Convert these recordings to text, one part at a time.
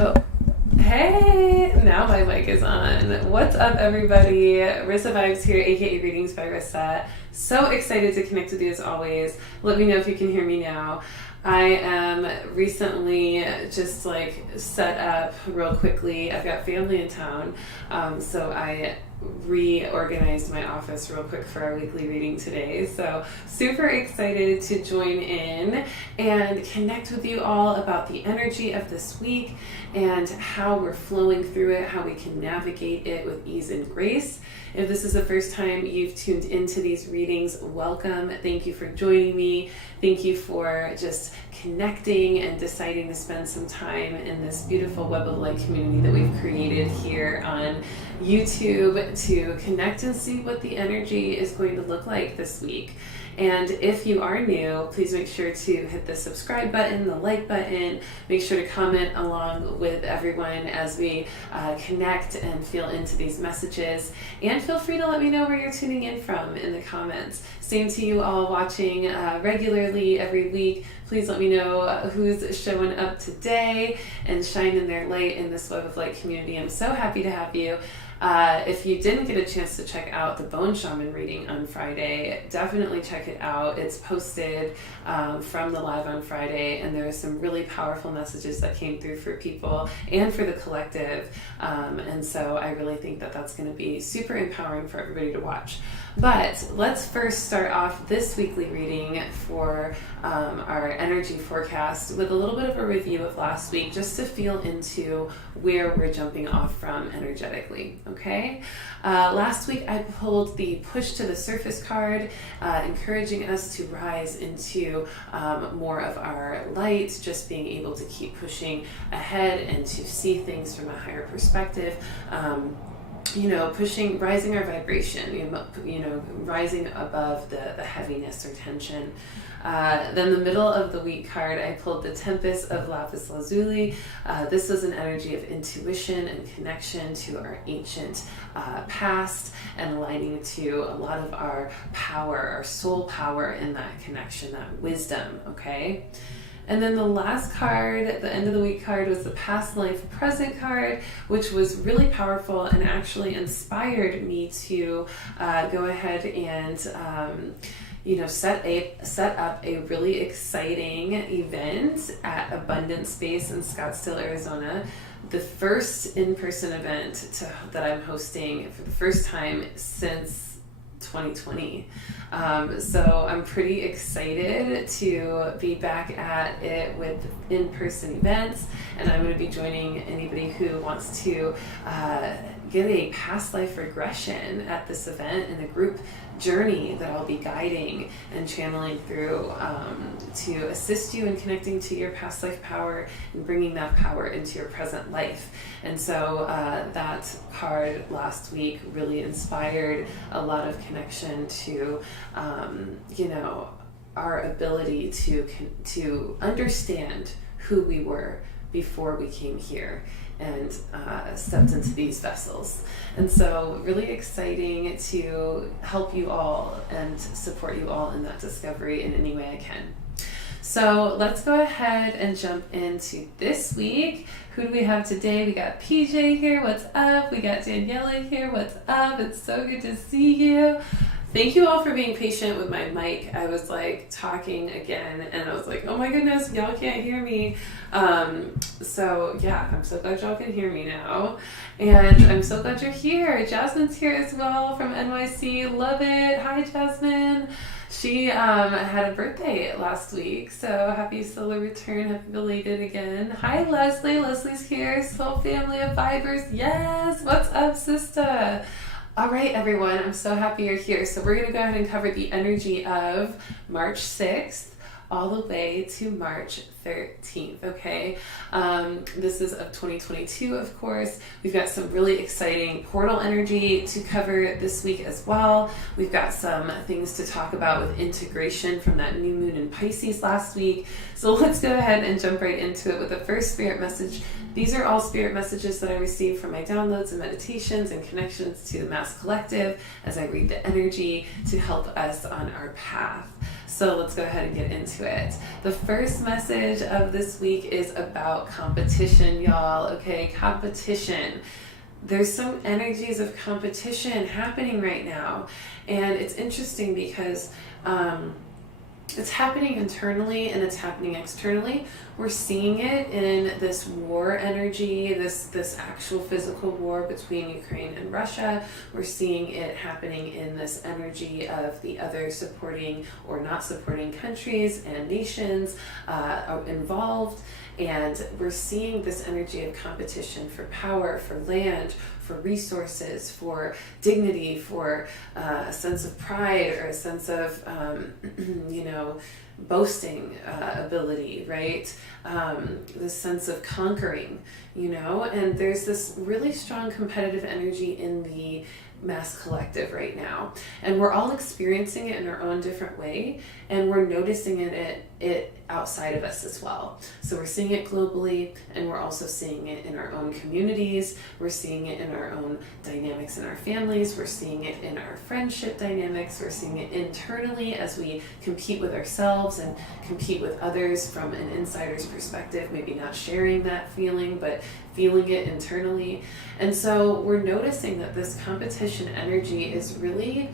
Oh, hey! Now my mic is on. What's up, everybody? Rissa Vibes here, aka Readings by Rissa. So excited to connect with you as always. Let me know if you can hear me now. I am recently just set up real quickly. I've got family in town, so I reorganized my office real quick for our weekly reading today. So super excited to join in and connect with you all about the energy of this week and how we're flowing through it, how we can navigate it with ease and grace. If this is the first time you've tuned into these readings, welcome. Thank you for joining me. Thank you for just connecting and deciding to spend some time in this beautiful web of light community that we've created here on YouTube to connect and see what the energy is going to look like this week. And if you are new, please make sure to hit the subscribe button, the like button, make sure to comment along with everyone as we connect and feel into these messages. And feel free to let me know where you're tuning in from in the comments. Same to you all watching regularly every week. Please let me know who's showing up today and shining their light in this web of light community. I'm so happy to have you. If you didn't get a chance to check out the Bone Shaman reading on Friday, definitely check it out. It's posted from the live on Friday, and there are some really powerful messages that came through for people and for the collective. And so I really think that that's going to be super empowering for everybody to watch. But let's first start off this weekly reading for our energy forecast with a little bit of a review of last week, just to feel into where we're jumping off from energetically. Okay. Last week I pulled the Push to the Surface card, encouraging us to rise into more of our light, just being able to keep pushing ahead and to see things from a higher perspective. Rising our vibration, rising above the heaviness or tension. Then the middle of the week card, I pulled the Tempest of Lapis Lazuli. This was an energy of intuition and connection to our ancient past and aligning to a lot of our power, our soul power in that connection, that wisdom, okay? And then the last card, the end of the week card, was the Past Life Present card, which was really powerful and actually inspired me to go ahead and set up a really exciting event at Abundance Space in Scottsdale, Arizona. The first in-person event that I'm hosting for the first time since 2020. So I'm pretty excited to be back at it with in-person events, and I'm going to be joining anybody who wants to get a past life regression at this event in a group journey that I'll be guiding and channeling through to assist you in connecting to your past life power and bringing that power into your present life. And so that card last week really inspired a lot of connection to our ability to understand who we were before we came here and stepped into these vessels. And so really exciting to help you all and support you all in that discovery in any way I can. So let's go ahead and jump into this week. Who do we have today? We got PJ here, what's up? We got Daniela here, what's up? It's so good to see you. Thank you all for being patient with my mic. I was talking again and I was like, oh my goodness, y'all can't hear me. So yeah, I'm so glad y'all can hear me now. And I'm so glad you're here. Jasmine's here as well from NYC. Love it. Hi, Jasmine. She had a birthday last week, so happy solar return, happy belated again. Hi, Leslie. Leslie's here. Soul family of vibers. Yes. What's up, sister? All right, everyone, I'm so happy you're here. So we're going to go ahead and cover the energy of March 6th all the way to March 13th, okay? This is of 2022, of course. We've got some really exciting portal energy to cover this week as well. We've got some things to talk about with integration from that new moon in Pisces last week. So let's go ahead and jump right into it with the first spirit message. These are all spirit messages that I received from my downloads and meditations and connections to the Mass Collective as I read the energy to help us on our path. So let's go ahead and get into it. The first message message of this week is about competition, y'all. Okay, competition. There's some energies of competition happening right now, and it's interesting because it's happening internally and it's happening externally. We're seeing it in this war energy, this actual physical war between Ukraine and Russia. We're seeing it happening in this energy of the other supporting or not supporting countries and nations involved. And we're seeing this energy of competition for power, for land, for resources, for dignity, for a sense of pride or a sense of, boasting ability, right? This sense of conquering, and there's this really strong competitive energy in the mass collective right now. And we're all experiencing it in our own different way, and we're noticing it outside of us as well. So we're seeing it globally, and we're also seeing it in our own communities. We're seeing it in our own dynamics in our families. We're seeing it in our friendship dynamics. We're seeing it internally as we compete with ourselves and compete with others from an insider's perspective, maybe not sharing that feeling, but feeling it internally. And so we're noticing that this competition energy is really,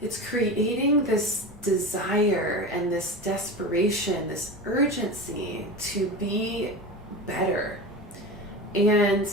it's creating this desire and this desperation, this urgency to be better. And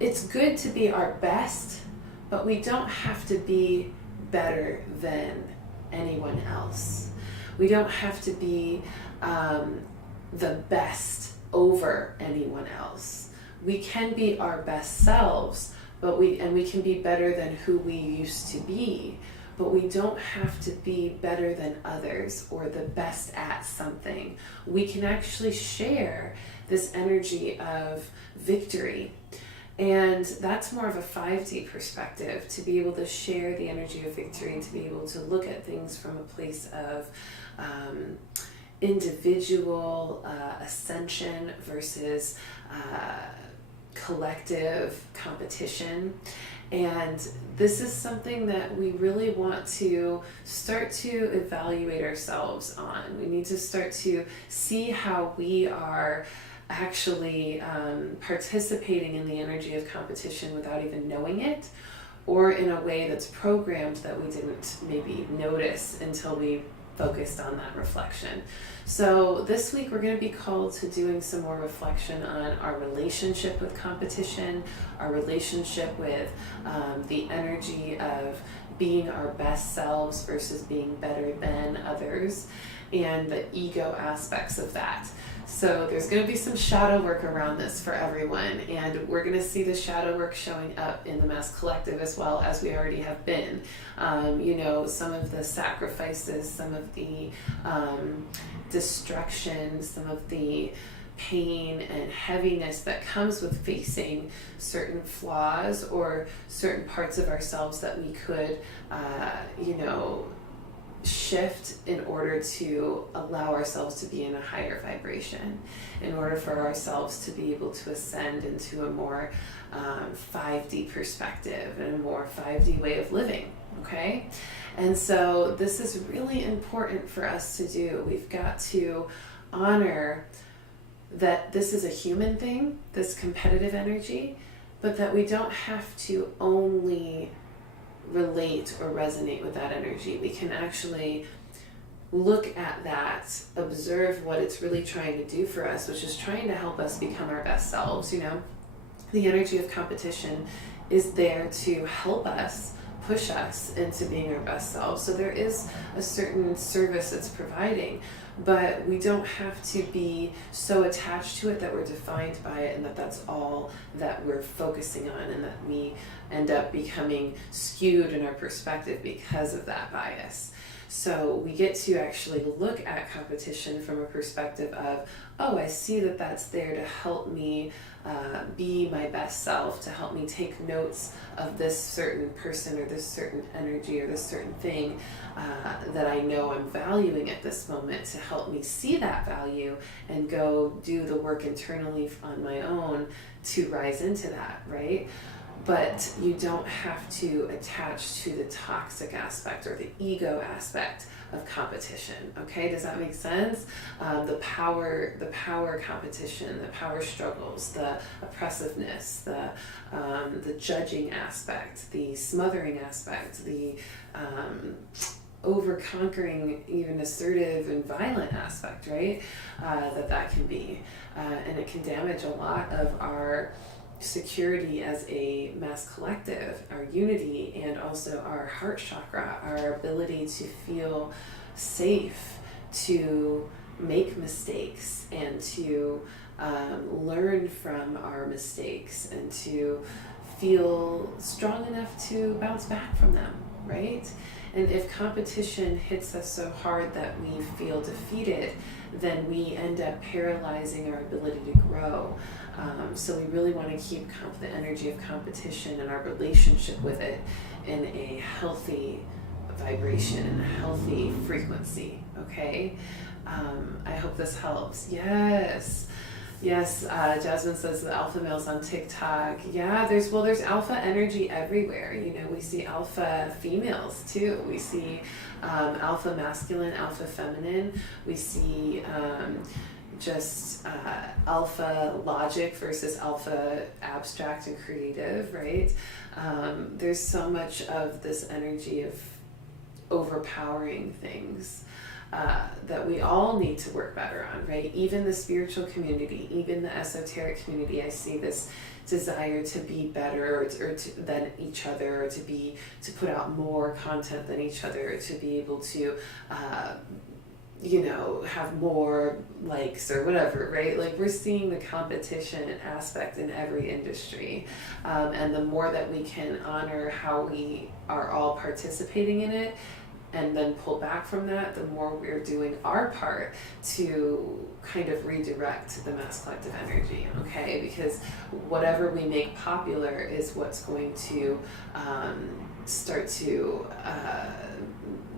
it's good to be our best, but we don't have to be better than anyone else. We don't have to be the best over anyone else. We can be our best selves, but we can be better than who we used to be, but we don't have to be better than others or the best at something. We can actually share this energy of victory. And that's more of a 5D perspective, to be able to share the energy of victory, to be able to look at things from a place of individual ascension versus collective competition. And this is something that we really want to start to evaluate ourselves on. We need to start to see how we are actually participating in the energy of competition without even knowing it, or in a way that's programmed that we didn't maybe notice until we focused on that reflection. So this week we're going to be called to doing some more reflection on our relationship with competition, our relationship with the energy of being our best selves versus being better than others, and the ego aspects of that. So there's going to be some shadow work around this for everyone, and we're going to see the shadow work showing up in the mass collective as well as we already have been. Some of the sacrifices, some of the destruction, some of the pain and heaviness that comes with facing certain flaws or certain parts of ourselves that we could, shift in order to allow ourselves to be in a higher vibration, in order for ourselves to be able to ascend into a more 5D perspective and a more 5D way of living, okay? And so this is really important for us to do. We've got to honor that this is a human thing, this competitive energy, but that we don't have to only relate or resonate with that energy. We can actually look at that, observe what it's really trying to do for us, which is trying to help us become our best selves. The energy of competition is there to help us, push us into being our best selves. So there is a certain service it's providing, but we don't have to be so attached to it that we're defined by it, and that's all that we're focusing on, and that we end up becoming skewed in our perspective because of that bias. So we get to actually look at competition from a perspective of, oh, I see that that's there to help me be my best self, to help me take notes of this certain person or this certain energy or this certain thing that I know I'm valuing at this moment, to help me see that value and go do the work internally on my own to rise into that, right? but you don't have to attach to the toxic aspect or the ego aspect of competition. Okay, does that make sense? The power competition, the power struggles, the oppressiveness, the judging aspect, the smothering aspect, the over conquering, even assertive and violent aspect, right? That can be, and it can damage a lot of our security as a mass collective, our unity, and also our heart chakra, our ability to feel safe, to make mistakes, and to learn from our mistakes, and to feel strong enough to bounce back from them, right? And if competition hits us so hard that we feel defeated, then we end up paralyzing our ability to grow. So we really want to keep the energy of competition and our relationship with it in a healthy vibration, in a healthy frequency, okay? I hope this helps. Yes, Jasmine says the alpha males on TikTok. Yeah, there's alpha energy everywhere. You know, we see alpha females too. We see alpha masculine, alpha feminine. We see just alpha logic versus alpha abstract and creative, right? There's so much of this energy of overpowering things that we all need to work better on, right? Even the spiritual community, even the esoteric community, I see this desire to be better than each other, to put out more content than each other, to be able to have more likes or whatever, right? Like, we're seeing the competition aspect in every industry. And the more that we can honor how we are all participating in it, and then pull back from that, the more we're doing our part to kind of redirect the mass collective energy, okay? Because whatever we make popular is what's going to start to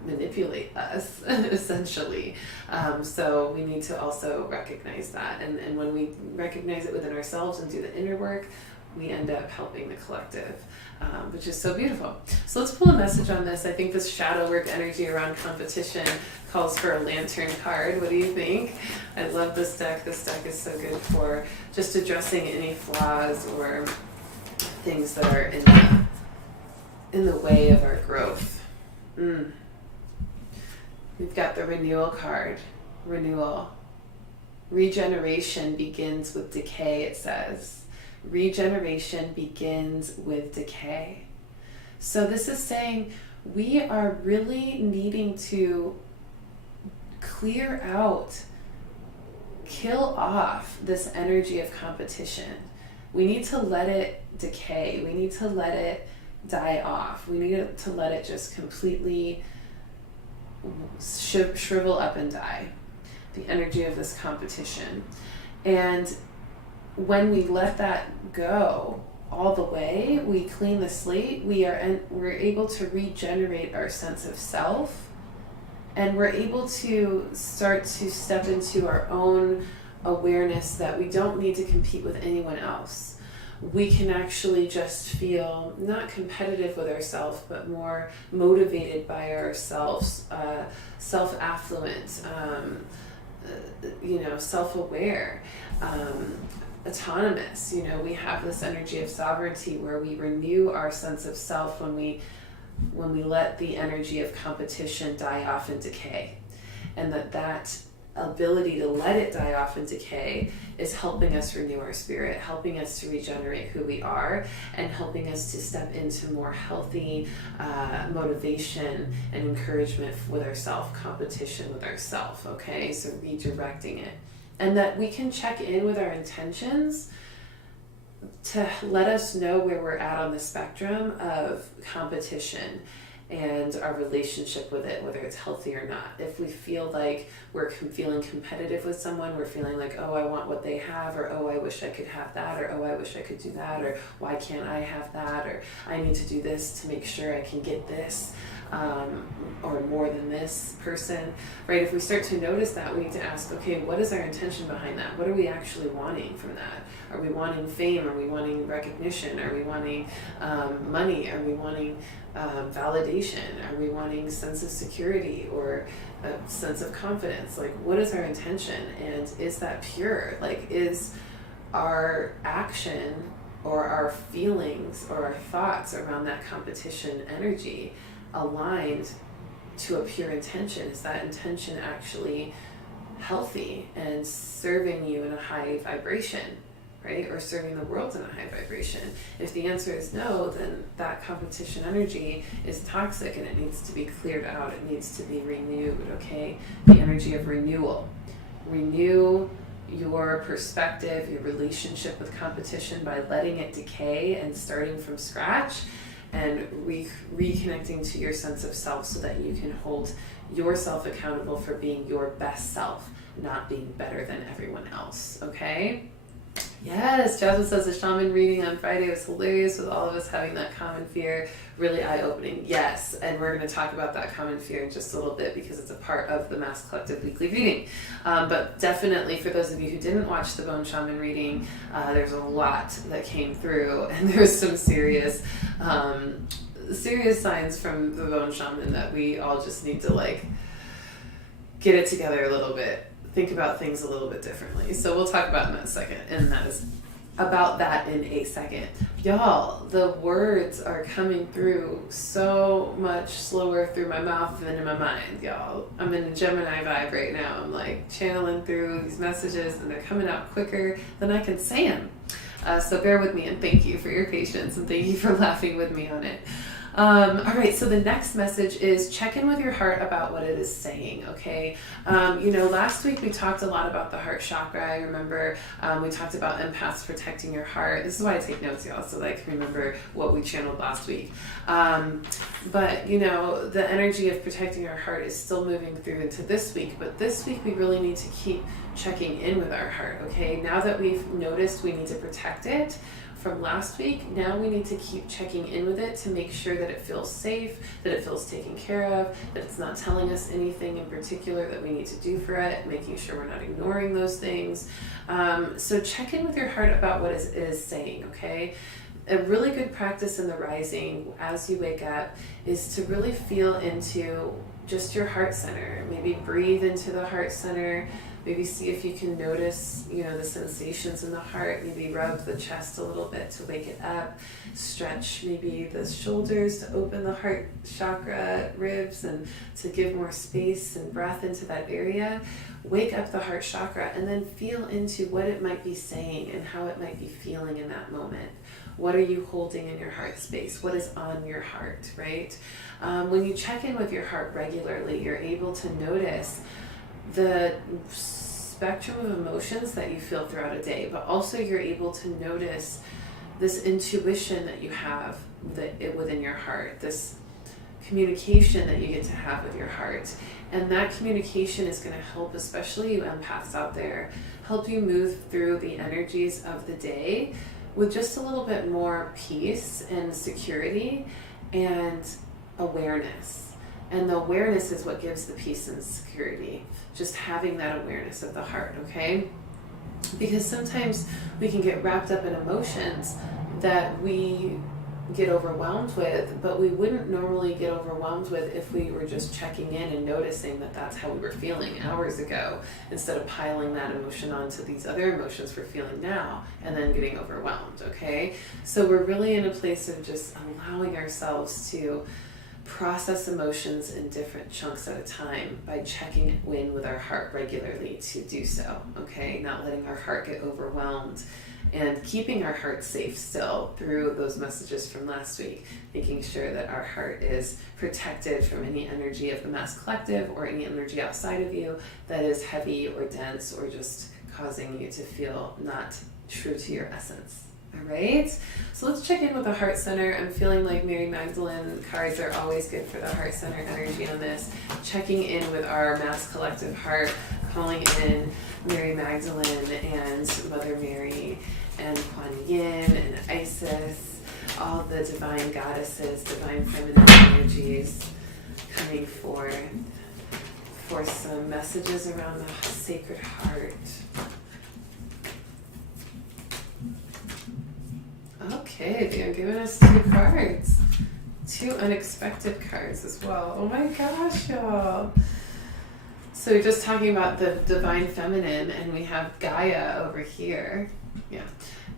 manipulate us, essentially. So we need to also recognize that. And when we recognize it within ourselves and do the inner work, we end up helping the collective, which is so beautiful. So let's pull a message on this. I think this shadow work energy around competition calls for a lantern card. What do you think? I love this deck. This deck is so good for just addressing any flaws or things that are in the way of our growth. We've got the renewal card. Renewal. Regeneration begins with decay, it says. Regeneration begins with decay. So this is saying we are really needing to clear out, kill off this energy of competition. We need to let it decay. We need to let it die off. We need to let it just completely shrivel up and die, the energy of this competition. And when we let that go all the way, we clean the slate, we're able to regenerate our sense of self, and we're able to start to step into our own awareness that we don't need to compete with anyone else. We can actually just feel not competitive with ourselves, but more motivated by ourselves, self-affluent, self-aware, autonomous. We have this energy of sovereignty where we renew our sense of self when we let the energy of competition die off and decay. And that ability to let it die off and decay is helping us renew our spirit, helping us to regenerate who we are, and helping us to step into more healthy motivation and encouragement with ourself, competition with ourself, okay? So redirecting it. And that we can check in with our intentions to let us know where we're at on the spectrum of competition. and our relationship with it, whether it's healthy or not. If we feel like we're feeling competitive with someone, we're feeling like, oh, I want what they have, or oh, I wish I could have that, or oh, I wish I could do that, or why can't I have that, or I need to do this to make sure I can get this, or more than this person, right? If we start to notice that, we need to ask, okay, what is our intention behind that? What are we actually wanting from that? Are we wanting fame? Are we wanting recognition? Are we wanting money? Are we wanting validation? Are we wanting sense of security or a sense of confidence? Like, what is our intention? And is that pure? Like, is our action or our feelings or our thoughts around that competition energy aligned to a pure intention? Is that intention actually healthy and serving you in a high vibration, right? Or serving the world in a high vibration? If the answer is no, then that competition energy is toxic and it needs to be cleared out. It needs to be renewed, okay? The energy of renewal. Renew your perspective, your relationship with competition by letting it decay and starting from scratch, and reconnecting to your sense of self so that you can hold yourself accountable for being your best self, not being better than everyone else, okay? Yes, Jasmine says the shaman reading on Friday was hilarious with all of us having that common fear. Really eye-opening. Yes, and we're going to talk about that common fear in just a little bit because it's a part of the Mass Collective weekly reading. But definitely for those of you who didn't watch the Bone Shaman reading, there's a lot that came through, and there's some serious signs from the Bone Shaman that we all just need to like get it together a little bit. Think about things a little bit differently. So we'll talk about in that second, and that is about that in a second. Y'all, the words are coming through so much slower through my mouth than in my mind, y'all. I'm in a Gemini vibe right now. I'm like channeling through these messages, and they're coming out quicker than I can say them. So bear with me, and thank you for your patience, and thank you for laughing with me on it. All right, so the next message is check in with your heart about what it is saying, okay? Last week we talked a lot about the heart chakra. I remember we talked about empaths protecting your heart. This is why I take notes, y'all, so that I can remember what we channeled last week. But the energy of protecting our heart is still moving through into this week, but this week we really need to keep checking in with our heart, okay? Now that we've noticed we need to protect it from last week, now we need to keep checking in with it to make sure that it feels safe, that it feels taken care of, that it's not telling us anything in particular that we need to do for it, making sure we're not ignoring those things. So check in with your heart about what it is saying, okay? A really good practice in the rising as you wake up is to really feel into just your heart center. Maybe breathe into the heart center. Maybe see if you can notice, the sensations in the heart. Maybe rub the chest a little bit to wake it up. Stretch maybe the shoulders to open the heart chakra, ribs, and to give more space and breath into that area. Wake up the heart chakra and then feel into what it might be saying and how it might be feeling in that moment. What are you holding in your heart space? What is on your heart, right? When you check in with your heart regularly, you're able to notice the spectrum of emotions that you feel throughout a day, but also you're able to notice this intuition that you have within your heart, this communication that you get to have with your heart. And that communication is going to help, especially you empaths out there, help you move through the energies of the day with just a little bit more peace and security and awareness. And the awareness is what gives the peace and security. Just having that awareness of the heart, okay? Because sometimes we can get wrapped up in emotions that we get overwhelmed with, but we wouldn't normally get overwhelmed with if we were just checking in and noticing that that's how we were feeling hours ago, instead of piling that emotion onto these other emotions we're feeling now and then getting overwhelmed, okay? So we're really in a place of just allowing ourselves to process emotions in different chunks at a time by checking in with our heart regularly to do so, okay? Not letting our heart get overwhelmed and keeping our heart safe still through those messages from last week, making sure that our heart is protected from any energy of the Mass Collective or any energy outside of you that is heavy or dense or just causing you to feel not true to your essence. All right, so let's check in with the heart center. I'm feeling like Mary Magdalene cards are always good for the heart center energy on this. Checking in with our mass collective heart, calling in Mary Magdalene and Mother Mary and Kuan Yin and Isis, all the divine goddesses, divine feminine energies coming forth for some messages around the Sacred Heart. Okay, they're giving us 2 cards. 2 unexpected cards as well. Oh my gosh, y'all. So we're just talking about the divine feminine, and we have Gaia over here. Yeah,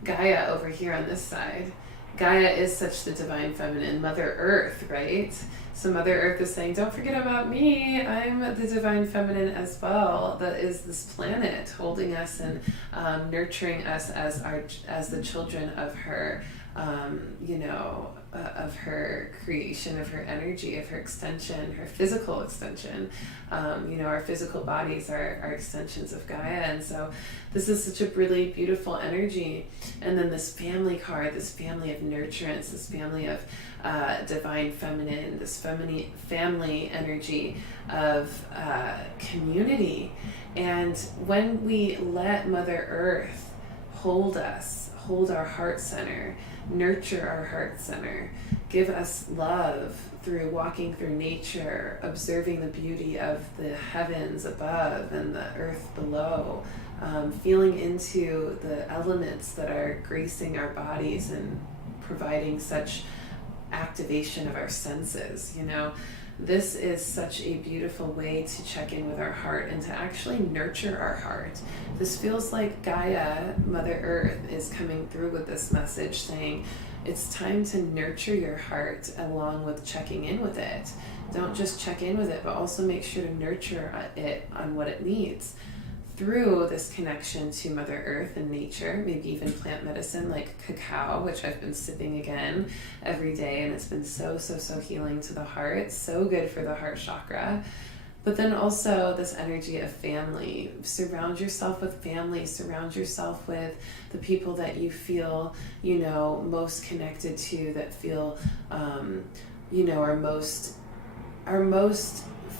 Gaia over here on this side. Gaia is such the divine feminine, Mother Earth, right? So Mother Earth is saying, don't forget about me. I'm the divine feminine as well. That is this planet holding us and nurturing us as the children of her, of her creation, of her energy, of her extension, her physical extension. Our physical bodies are extensions of Gaia. And so this is such a really beautiful energy. And then this family card, this family of nurturance, this family of divine feminine, this family energy of community. And when we let Mother Earth hold us, hold our heart center, nurture our heart center, give us love through walking through nature, observing the beauty of the heavens above and the earth below, feeling into the elements that are gracing our bodies and providing such activation of our senses. This is such a beautiful way to check in with our heart and to actually nurture our heart. This feels like Gaia, Mother Earth, is coming through with this message saying it's time to nurture your heart along with checking in with it. Don't just check in with it, but also make sure to nurture it on what it needs through this connection to Mother Earth and nature, maybe even plant medicine like cacao, which I've been sipping again every day, and it's been so healing to the heart, so good for the heart chakra. But then also this energy of family. Surround yourself with family, surround yourself with the people that you feel, most connected to, that feel, are most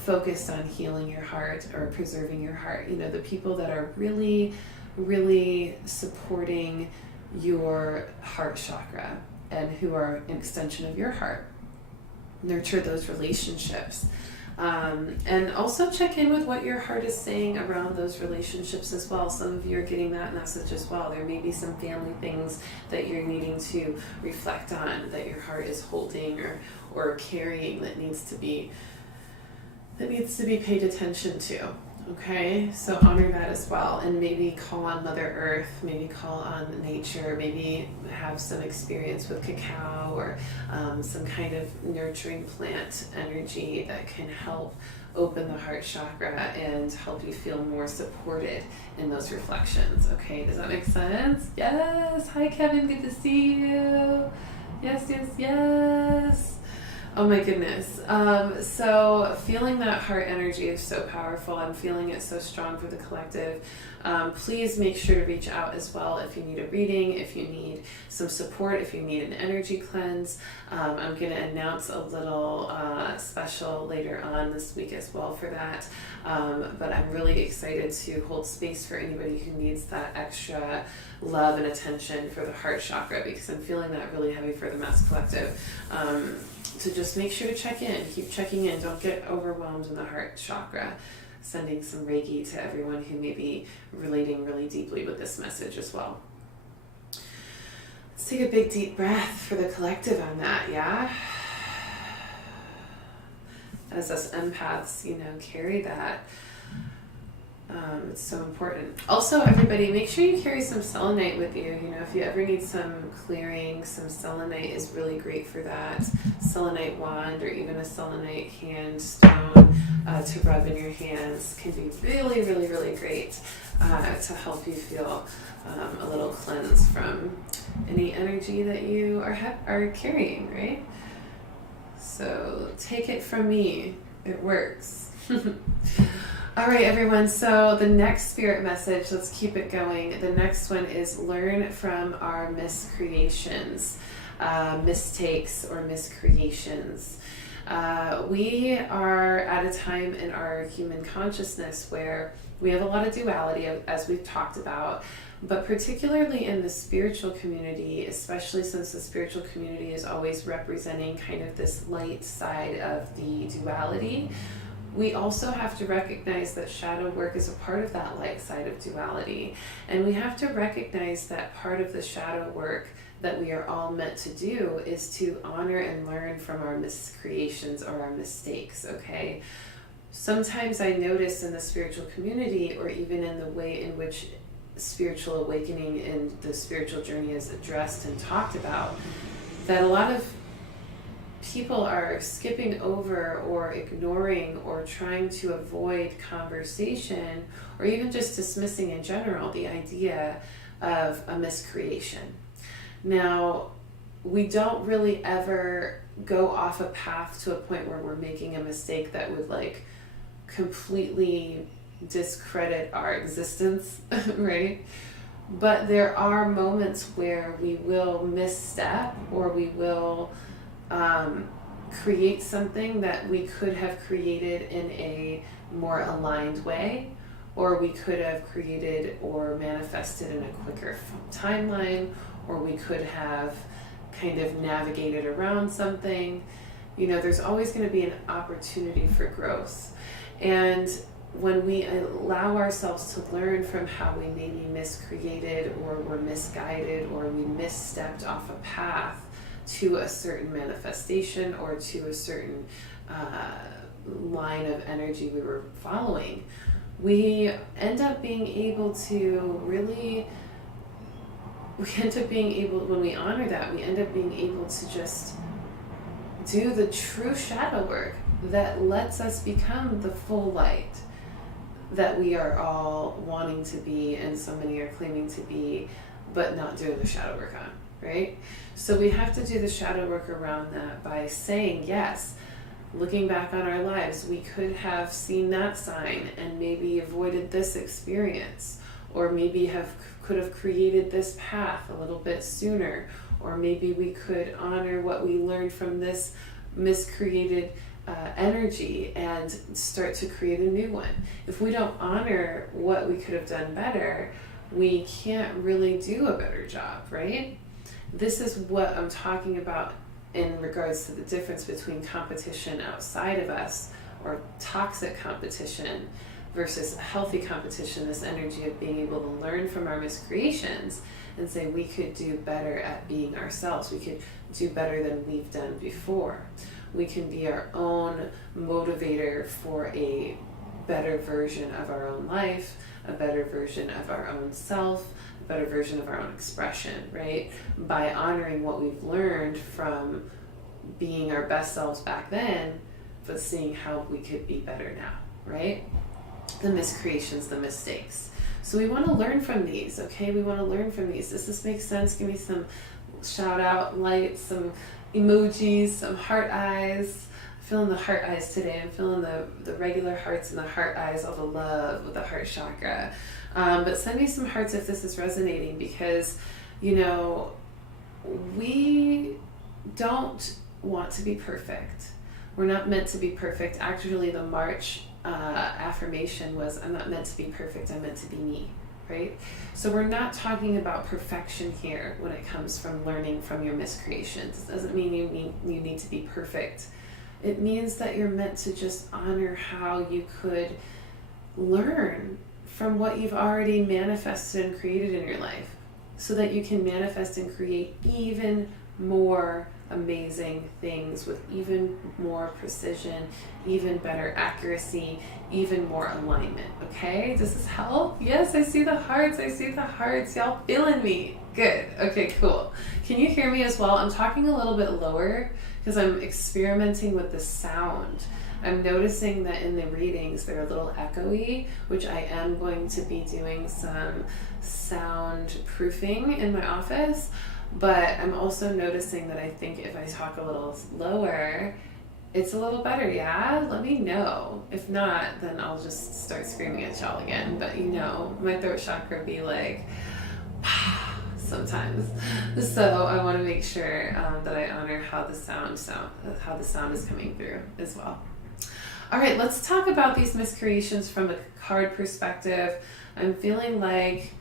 focused on healing your heart or preserving your heart. The people that are really, really supporting your heart chakra and who are an extension of your heart. Nurture those relationships. And also check in with what your heart is saying around those relationships as well. Some of you are getting that message as well. There may be some family things that you're needing to reflect on, that your heart is holding or carrying, that needs to be paid attention to. Okay, so honor that as well, and maybe call on Mother Earth, maybe call on nature, maybe have some experience with cacao or some kind of nurturing plant energy that can help open the heart chakra and help you feel more supported in those reflections. Okay, does that make sense? Yes. Hi Kevin, good to see you. Yes. Oh my goodness. So feeling that heart energy is so powerful. I'm feeling it so strong for the collective. Please make sure to reach out as well if you need a reading, if you need some support, if you need an energy cleanse. I'm going to announce a little special later on this week as well for that. But I'm really excited to hold space for anybody who needs that extra love and attention for the heart chakra, because I'm feeling that really heavy for the mass collective. So just make sure to check in, keep checking in, don't get overwhelmed in the heart chakra. Sending some Reiki to everyone who may be relating really deeply with this message as well. Let's take a big deep breath for the collective on that, yeah? As us empaths, carry that. It's so important. Also, everybody, make sure you carry some selenite with you. If you ever need some clearing, some selenite is really great for that. Selenite wand or even a selenite hand stone to rub in your hands can be really, really, really great to help you feel a little cleanse from any energy that you are carrying, right? So take it from me. It works. All right, everyone. So the next spirit message, let's keep it going. The next one is learn from our miscreations, mistakes or miscreations. We are at a time in our human consciousness where we have a lot of duality, as we've talked about, but particularly in the spiritual community, especially since the spiritual community is always representing kind of this light side of the duality. We also have to recognize that shadow work is a part of that light side of duality. And we have to recognize that part of the shadow work that we are all meant to do is to honor and learn from our miscreations or our mistakes, okay? Sometimes I notice in the spiritual community, or even in the way in which spiritual awakening and the spiritual journey is addressed and talked about, that a lot of people are skipping over or ignoring or trying to avoid conversation, or even just dismissing in general the idea of a miscreation. Now, we don't really ever go off a path to a point where we're making a mistake that would like completely discredit our existence, right? But there are moments where we will misstep, or we will create something that we could have created in a more aligned way, or we could have created or manifested in a quicker timeline, or we could have kind of navigated around something. You know, there's always going to be an opportunity for growth. And when we allow ourselves to learn from how we maybe miscreated, or were misguided, or we misstepped off a path to a certain manifestation or to a certain line of energy we were following, we end up being able to really, when we honor that, we end up being able to just do the true shadow work that lets us become the full light that we are all wanting to be, and so many are claiming to be, but not doing the shadow work on, right? So we have to do the shadow work around that by saying, yes, looking back on our lives, we could have seen that sign and maybe avoided this experience, or maybe could have created this path a little bit sooner, or maybe we could honor what we learned from this miscreated energy and start to create a new one. If we don't honor what we could have done better, we can't really do a better job, right? This is what I'm talking about in regards to the difference between competition outside of us, or toxic competition, versus healthy competition, this energy of being able to learn from our miscreations and say we could do better at being ourselves. We could do better than we've done before. We can be our own motivator for a better version of our own life, a better version of our own self, a better version of our own expression, right? By honoring what we've learned from being our best selves back then, but seeing how we could be better now, right? The miscreations, the mistakes. So we want to learn from these, okay? We want to learn from these. Does this make sense? Give me some shout out lights, some emojis, some heart eyes. I'm feeling the heart eyes today. I'm feeling the regular hearts and the heart eyes, all the love with the heart chakra. But send me some hearts if this is resonating, because, you know, we don't want to be perfect. We're not meant to be perfect. Actually, the March affirmation was, I'm not meant to be perfect, I'm meant to be me, right? So we're not talking about perfection here when it comes from learning from your miscreations. It doesn't mean you need to be perfect. It means that you're meant to just honor how you could learn from what you've already manifested and created in your life, so that you can manifest and create even more amazing things with even more precision, even better accuracy, even more alignment. Okay, does this help? Yes, I see the hearts. I see the hearts. Y'all feeling me? Good. Okay, cool. Can you hear me as well? I'm talking a little bit lower because I'm experimenting with the sound. I'm noticing that in the readings they're a little echoey, which I am going to be doing some sound proofing in my office. But I'm also noticing that I think if I talk a little lower, It's a little better, yeah? Let me know. If not, then I'll just start screaming at y'all again. But you know, my throat chakra be like, sometimes. So I want to make sure that I honor how the sound is coming through as well. All right, let's talk about these miscreations from a card perspective. I'm feeling like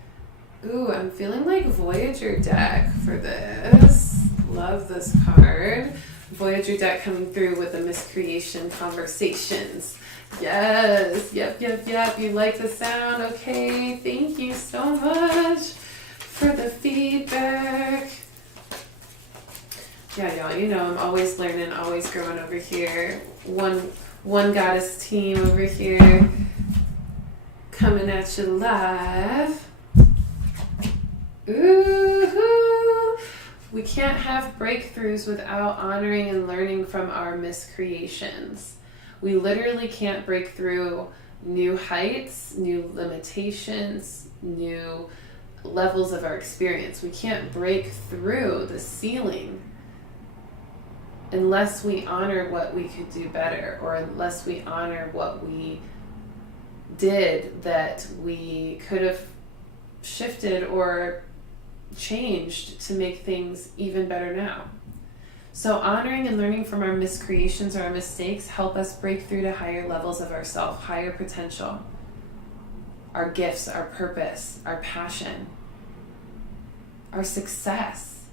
Voyager deck for this. Love this card. Voyager deck coming through with the miscreation conversations. Yes, yep. You like the sound? Okay, thank you so much for the feedback. Yeah, y'all, you know I'm always learning, always growing over here. One goddess team over here coming at you live. Ooh, we can't have breakthroughs without honoring and learning from our miscreations. We literally can't break through new heights, new limitations, new levels of our experience. We can't break through the ceiling unless we honor what we could do better, or unless we honor what we did that we could have shifted or changed to make things even better now. So honoring and learning from our miscreations or our mistakes help us break through to higher levels of ourselves, higher potential, our gifts, our purpose, our passion, our success.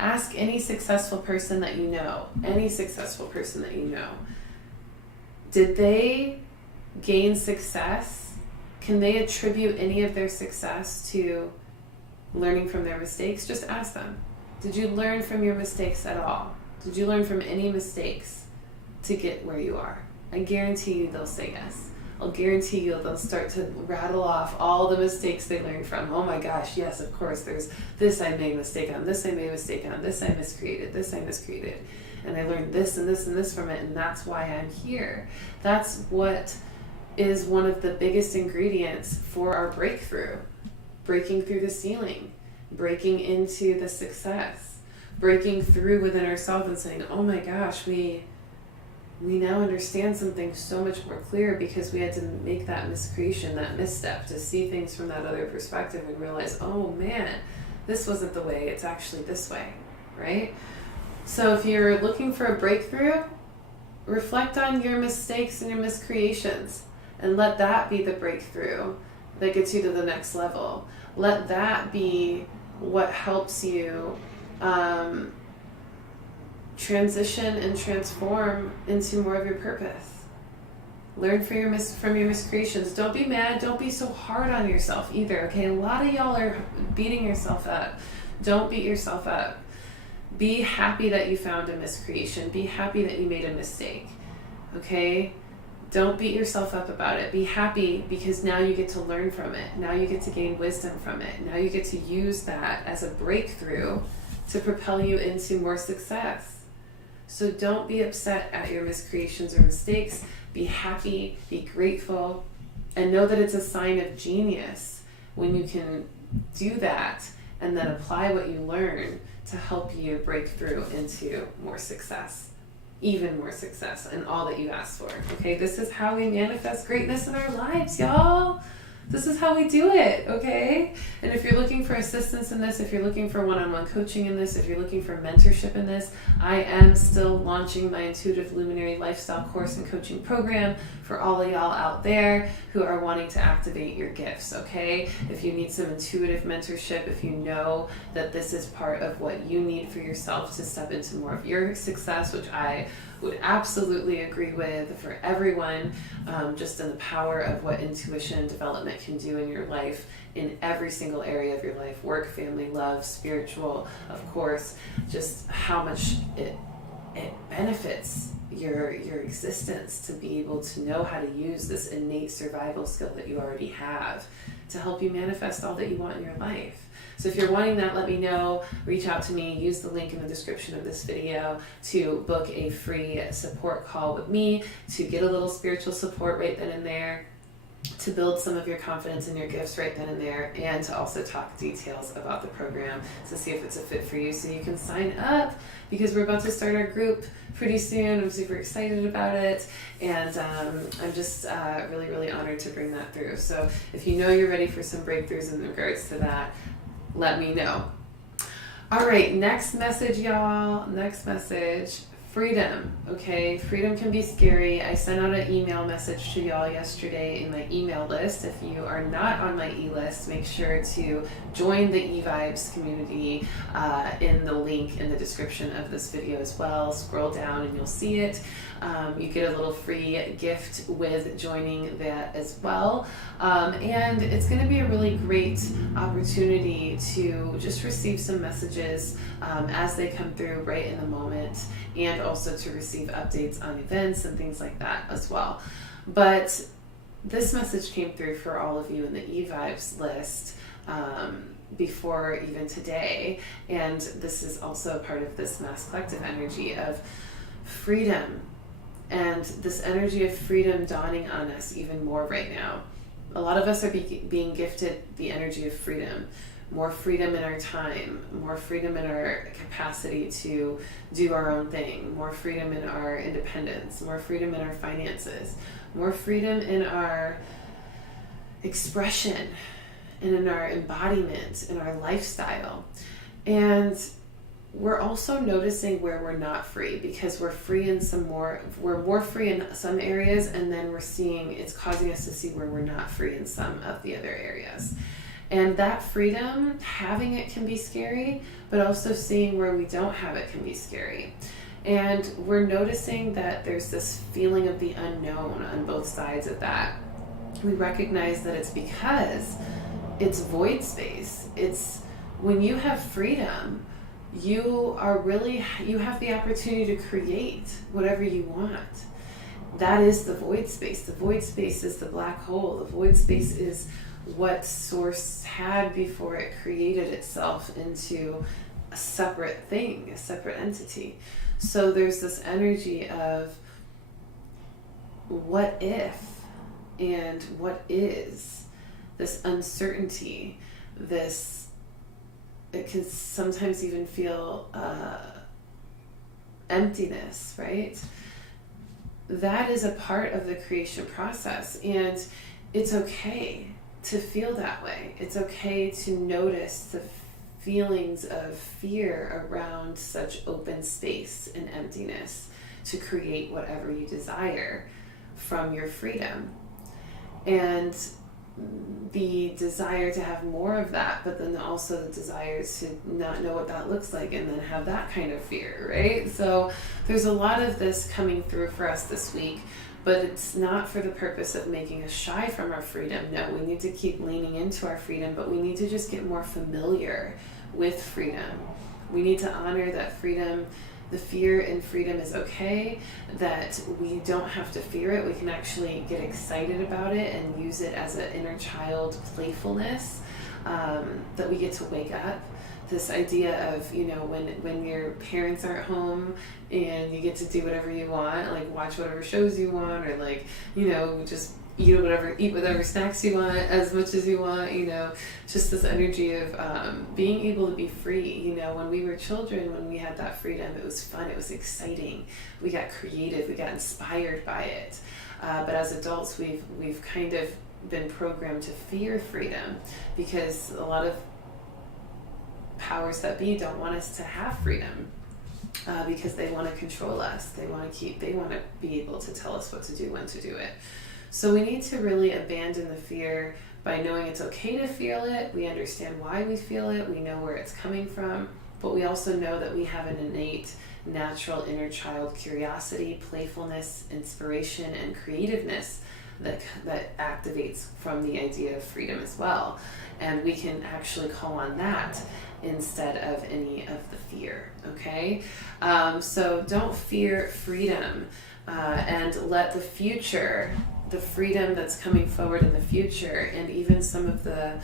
Ask any successful person that you know, did they gain success? Can they attribute any of their success to learning from their mistakes? Just ask them. Did you learn from your mistakes at all? Did you learn from any mistakes to get where you are? I guarantee you they'll say yes. I'll guarantee you they'll start to rattle off all the mistakes they learned from. Oh my gosh, yes, of course, there's this I made a mistake on, this I made a mistake on, this I miscreated, and I learned this and this and this from it, and that's why I'm here. That's what is one of the biggest ingredients for our breakthrough. Breaking through the ceiling, breaking into the success, breaking through within ourselves and saying, oh my gosh, we now understand something so much more clear because we had to make that miscreation, that misstep, to see things from that other perspective and realize, oh man, this wasn't the way, it's actually this way, right? So if you're looking for a breakthrough, reflect on your mistakes and your miscreations and let that be the breakthrough that gets you to the next level. Let that be what helps you transition and transform into more of your purpose. Learn from your miscreations. Don't be mad. Don't be so hard on yourself either, okay? A lot of y'all are beating yourself up. Don't beat yourself up. Be happy that you found a miscreation. Be happy that you made a mistake, okay? Don't beat yourself up about it. Be happy because now you get to learn from it. Now you get to gain wisdom from it. Now you get to use that as a breakthrough to propel you into more success. So don't be upset at your miscreations or mistakes. Be happy, be grateful, and know that it's a sign of genius when you can do that and then apply what you learn to help you break through into more success. Even more success and all that you asked for. Okay, this is how we manifest greatness in our lives, y'all. This is how we do it, okay? And if you're looking for assistance in this, if you're looking for one-on-one coaching in this, if you're looking for mentorship in this, I am still launching my Intuitive Luminary Lifestyle course and coaching program for all of y'all out there who are wanting to activate your gifts, okay? If you need some intuitive mentorship, if you know that this is part of what you need for yourself to step into more of your success, which I would absolutely agree with for everyone, just in the power of what intuition and development can do in your life, in every single area of your life, work, family, love, spiritual, of course, just how much it benefits your existence to be able to know how to use this innate survival skill that you already have to help you manifest all that you want in your life. So if you're wanting that, let me know. Reach out to me. Use the link in the description of this video to book a free support call with me to get a little spiritual support right then and there. to build some of your confidence in your gifts right then and there, and to also talk details about the program to see if it's a fit for you so you can sign up, because we're about to start our group pretty soon. I'm super excited about it, and I'm just really, really honored to bring that through. So if you know you're ready for some breakthroughs in regards to that, let me know. All right, next message, y'all. Next message. Freedom, okay? Freedom can be scary. I sent out an email message to y'all yesterday in my email list. If you are not on my e-list, make sure to join the eVibes community in the link in the description of this video as well. Scroll down and you'll see it. You get a little free gift with joining that as well. And it's going to be a really great opportunity to just receive some messages as they come through right in the moment, and also to receive updates on events and things like that as well. But this message came through for all of you in the eVibes list before even today, and this is also a part of this mass collective energy of freedom, and this energy of freedom dawning on us even more right now. A lot of us are being gifted the energy of freedom. More freedom in our time, more freedom in our capacity to do our own thing, more freedom in our independence, more freedom in our finances, more freedom in our expression and in our embodiment, in our lifestyle. And we're also noticing where we're not free, because we're more free in some areas, and then we're seeing it's causing us to see where we're not free in some of the other areas. And that freedom, having it can be scary, but also seeing where we don't have it can be scary. And we're noticing that there's this feeling of the unknown on both sides of that. We recognize that it's because it's void space. It's when you have freedom, you have the opportunity to create whatever you want. That is the void space. The void space is the black hole. The void space is what Source had before it created itself into a separate thing, a separate entity. So there's this energy of what if and what is, this uncertainty, it can sometimes even feel emptiness, right? That is a part of the creation process, and it's okay to feel that way. It's okay to notice the feelings of fear around such open space and emptiness to create whatever you desire from your freedom. And the desire to have more of that, but then also the desire to not know what that looks like and then have that kind of fear, right? So there's a lot of this coming through for us this week. But it's not for the purpose of making us shy from our freedom. No, we need to keep leaning into our freedom, but we need to just get more familiar with freedom. We need to honor that freedom, the fear in freedom is okay, that we don't have to fear it. We can actually get excited about it and use it as an inner child playfulness, that we get to wake up. This idea of, when your parents aren't home and you get to do whatever you want, like watch whatever shows you want, or just eat whatever snacks you want as much as you want, just this energy of being able to be free. When we were children, when we had that freedom, it was fun, it was exciting. We got creative, we got inspired by it. But as adults, we've kind of been programmed to fear freedom, because a lot of powers that be don't want us to have freedom, because they want to control us. They want to be able to tell us what to do, when to do it. So we need to really abandon the fear by knowing it's okay to feel it. We understand why we feel it. We know where it's coming from, but we also know that we have an innate, natural inner child curiosity, playfulness, inspiration, and creativeness that activates from the idea of freedom as well. And we can actually call on that instead of any of the fear, okay? So don't fear freedom, and let the future, the freedom that's coming forward in the future, and even some of the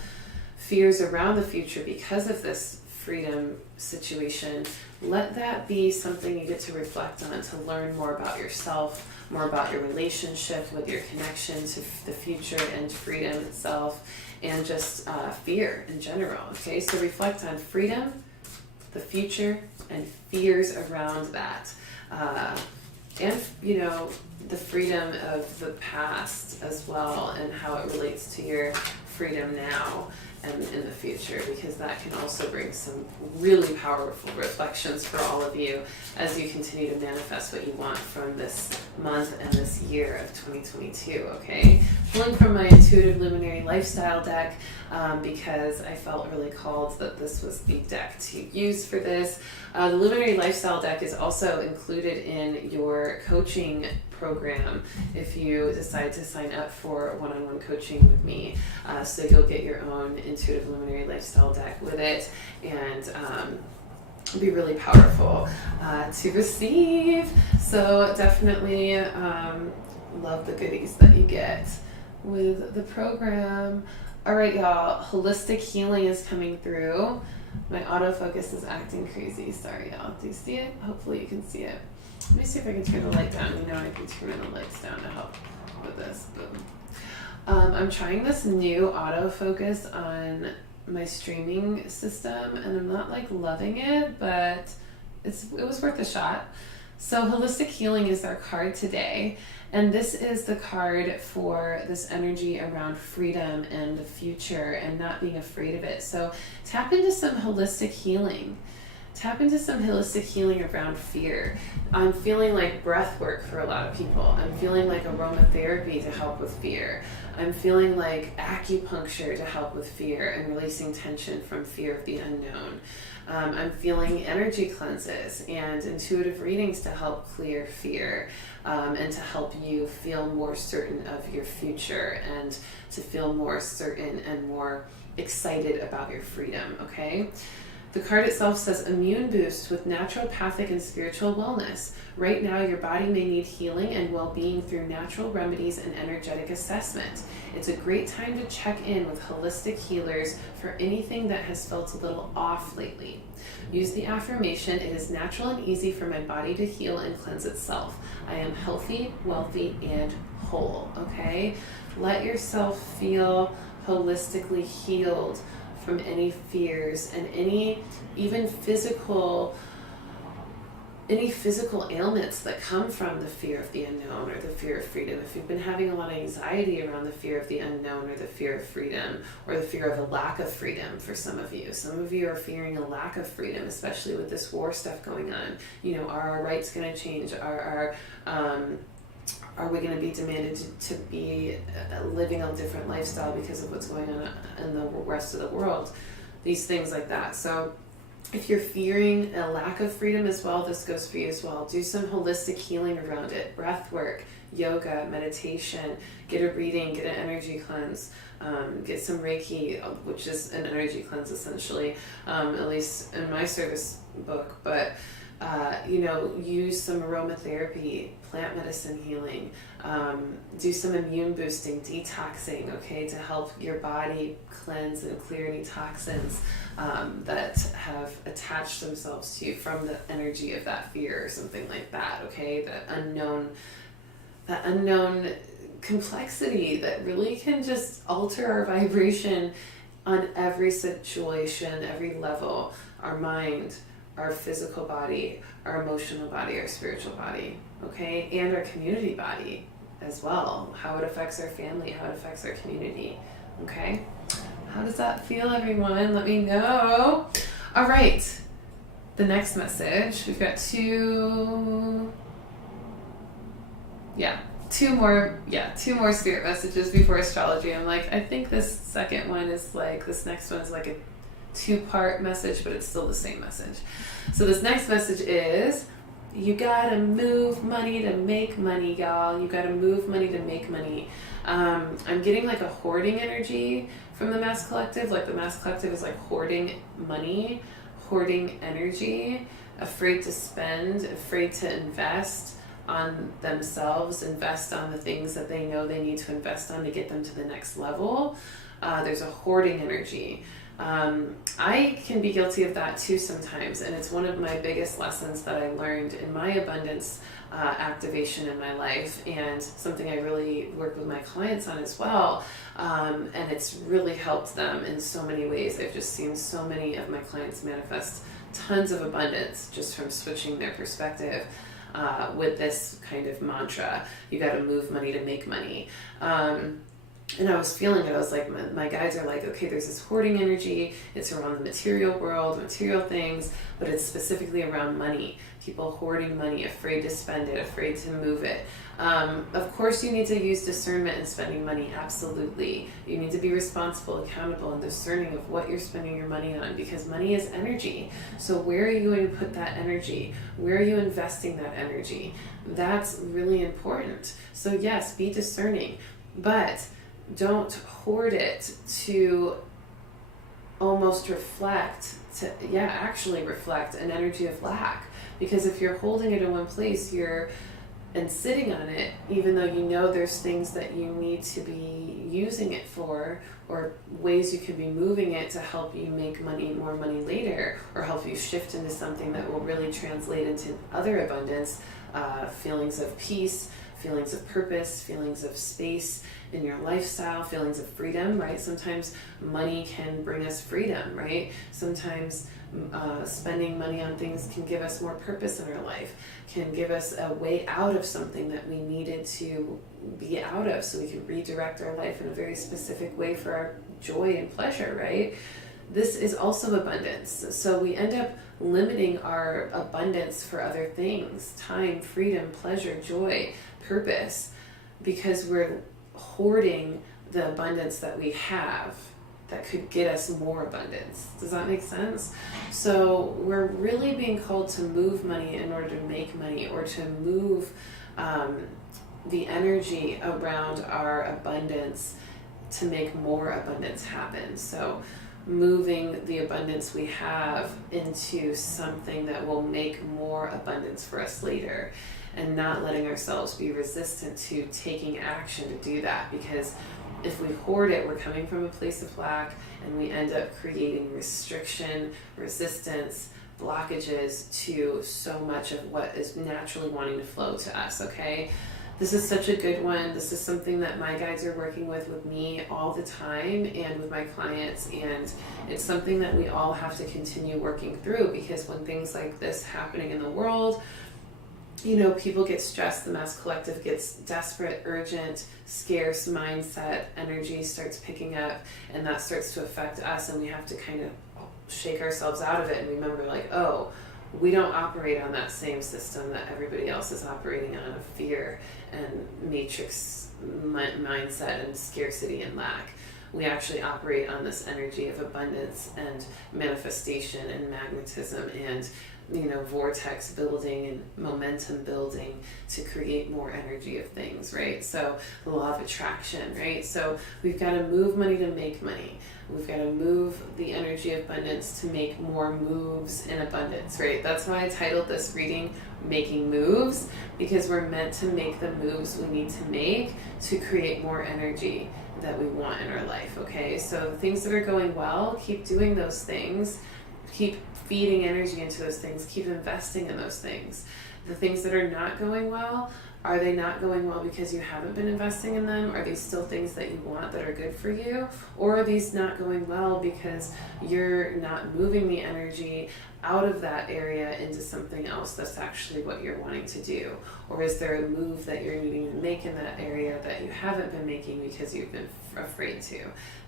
fears around the future because of this freedom situation, let that be something you get to reflect on, to learn more about yourself, more about your relationship with your connection to the future and freedom itself, and just fear in general. Okay, so reflect on freedom, the future, and fears around that. And, you know, the freedom of the past as well, and how it relates to your freedom now and in the future, because that can also bring some really powerful reflections for all of you as you continue to manifest what you want from this month and this year of 2022, okay? Pulling from my Intuitive Luminary Lifestyle deck, because I felt really called that this was the deck to use for this. The Luminary Lifestyle deck is also included in your coaching program if you decide to sign up for one-on-one coaching with me. So you'll get your own Intuitive Luminary Lifestyle deck with it, and it'll be really powerful to receive. So definitely love the goodies that you get with the program. All right, y'all, holistic healing is coming through. My autofocus is acting crazy. Sorry, y'all. Do you see it? Hopefully you can see it. Let me see if I can turn the light down. You know I can turn the lights down to help with this. Boom. I'm trying this new autofocus on my streaming system, and I'm not like loving it, but it was worth a shot. So holistic healing is our card today, and this is the card for this energy around freedom and the future and not being afraid of it. So tap into some holistic healing. Tap into some holistic healing around fear. I'm feeling like breath work for a lot of people. I'm feeling like aromatherapy to help with fear. I'm feeling like acupuncture to help with fear and releasing tension from fear of the unknown. I'm feeling energy cleanses and intuitive readings to help clear fear, and to help you feel more certain of your future and to feel more certain and more excited about your freedom, okay? The card itself says immune boost with naturopathic and spiritual wellness. Right now, your body may need healing and well-being through natural remedies and energetic assessment. It's a great time to check in with holistic healers for anything that has felt a little off lately. Use the affirmation, it is natural and easy for my body to heal and cleanse itself. I am healthy, wealthy, and whole, okay? Let yourself feel holistically healed from any fears and any physical ailments that come from the fear of the unknown or the fear of freedom. If you've been having a lot of anxiety around the fear of the unknown or the fear of freedom or the fear of a lack of freedom for some of you are fearing a lack of freedom, especially with this war stuff going on. You know, are our rights going to change? Are we going to be demanded to be living a different lifestyle because of what's going on in the rest of the world? These things like that. So if you're fearing a lack of freedom as well, this goes for you as well. Do some holistic healing around it. Breath work, yoga, meditation, get a reading, get an energy cleanse, get some Reiki, which is an energy cleanse essentially, at least in my service book. But use some aromatherapy, plant medicine healing, do some immune boosting, detoxing, okay, to help your body cleanse and clear any toxins that have attached themselves to you from the energy of that fear or something like that, okay, that unknown complexity that really can just alter our vibration on every situation, every level, our mind, our physical body, our emotional body, our spiritual body, okay? And our community body as well. How it affects our family, how it affects our community, okay? How does that feel, everyone? Let me know. All right, the next message. We've got two more spirit messages before astrology. I'm like, I think this next one is like a two-part message, but it's still the same message. So this next message is, you gotta move money to make money, y'all. You gotta move money to make money. I'm getting like a hoarding energy from the Mass Collective. Like the Mass Collective is like hoarding money, hoarding energy, afraid to spend, afraid to invest on themselves, invest on the things that they know they need to invest on to get them to the next level. There's a hoarding energy. I can be guilty of that too sometimes, and it's one of my biggest lessons that I learned in my abundance activation in my life, and something I really work with my clients on as well. And it's really helped them in so many ways. I've just seen so many of my clients manifest tons of abundance just from switching their perspective with this kind of mantra. You got to move money to make money. And I was feeling it. I was like, my guides are like, okay, there's this hoarding energy. It's around the material world, material things, but it's specifically around money. People hoarding money, afraid to spend it, afraid to move it. Of course, you need to use discernment in spending money. Absolutely. You need to be responsible, accountable, and discerning of what you're spending your money on, because money is energy. So where are you going to put that energy? Where are you investing that energy? That's really important. So yes, be discerning, but don't hoard it to almost actually reflect an energy of lack. Because if you're holding it in one place, and sitting on it, even though you know there's things that you need to be using it for, or ways you could be moving it to help you make more money later, or help you shift into something that will really translate into other abundance, feelings of peace, feelings of purpose, feelings of space in your lifestyle, feelings of freedom, right? Sometimes money can bring us freedom, right? Sometimes spending money on things can give us more purpose in our life, can give us a way out of something that we needed to be out of, so we can redirect our life in a very specific way for our joy and pleasure, right? This is also abundance. So we end up limiting our abundance for other things: time, freedom, pleasure, joy, purpose, because we're hoarding the abundance that we have that could get us more abundance. Does that make sense? So we're really being called to move money in order to make money, or to move the energy around our abundance to make more abundance happen. So moving the abundance we have into something that will make more abundance for us later, and not letting ourselves be resistant to taking action to do that. Because if we hoard it, we're coming from a place of lack, and we end up creating restriction, resistance, blockages to so much of what is naturally wanting to flow to us, okay? This is such a good one. This is something that my guides are working with me all the time, and with my clients, and it's something that we all have to continue working through, because when things like this happening in the world, people get stressed, the mass collective gets desperate, urgent, scarce mindset, energy starts picking up, and that starts to affect us, and we have to kind of shake ourselves out of it and remember, like, oh, we don't operate on that same system that everybody else is operating on, of fear and matrix mindset and scarcity and lack. We actually operate on this energy of abundance and manifestation and magnetism and vortex building and momentum building to create more energy of things, right? So the law of attraction, right? So we've got to move money to make money. We've got to move the energy of abundance to make more moves in abundance, right? That's why I titled this reading Making Moves, because we're meant to make the moves we need to make to create more energy that we want in our life, okay? So the things that are going well, keep doing those things. Keep feeding energy into those things. Keep investing in those things. The things that are not going well, are they not going well because you haven't been investing in them? Are these still things that you want that are good for you? Or are these not going well because you're not moving the energy out of that area into something else that's actually what you're wanting to do? Or is there a move that you're needing to make in that area that you haven't been making because you've been afraid to?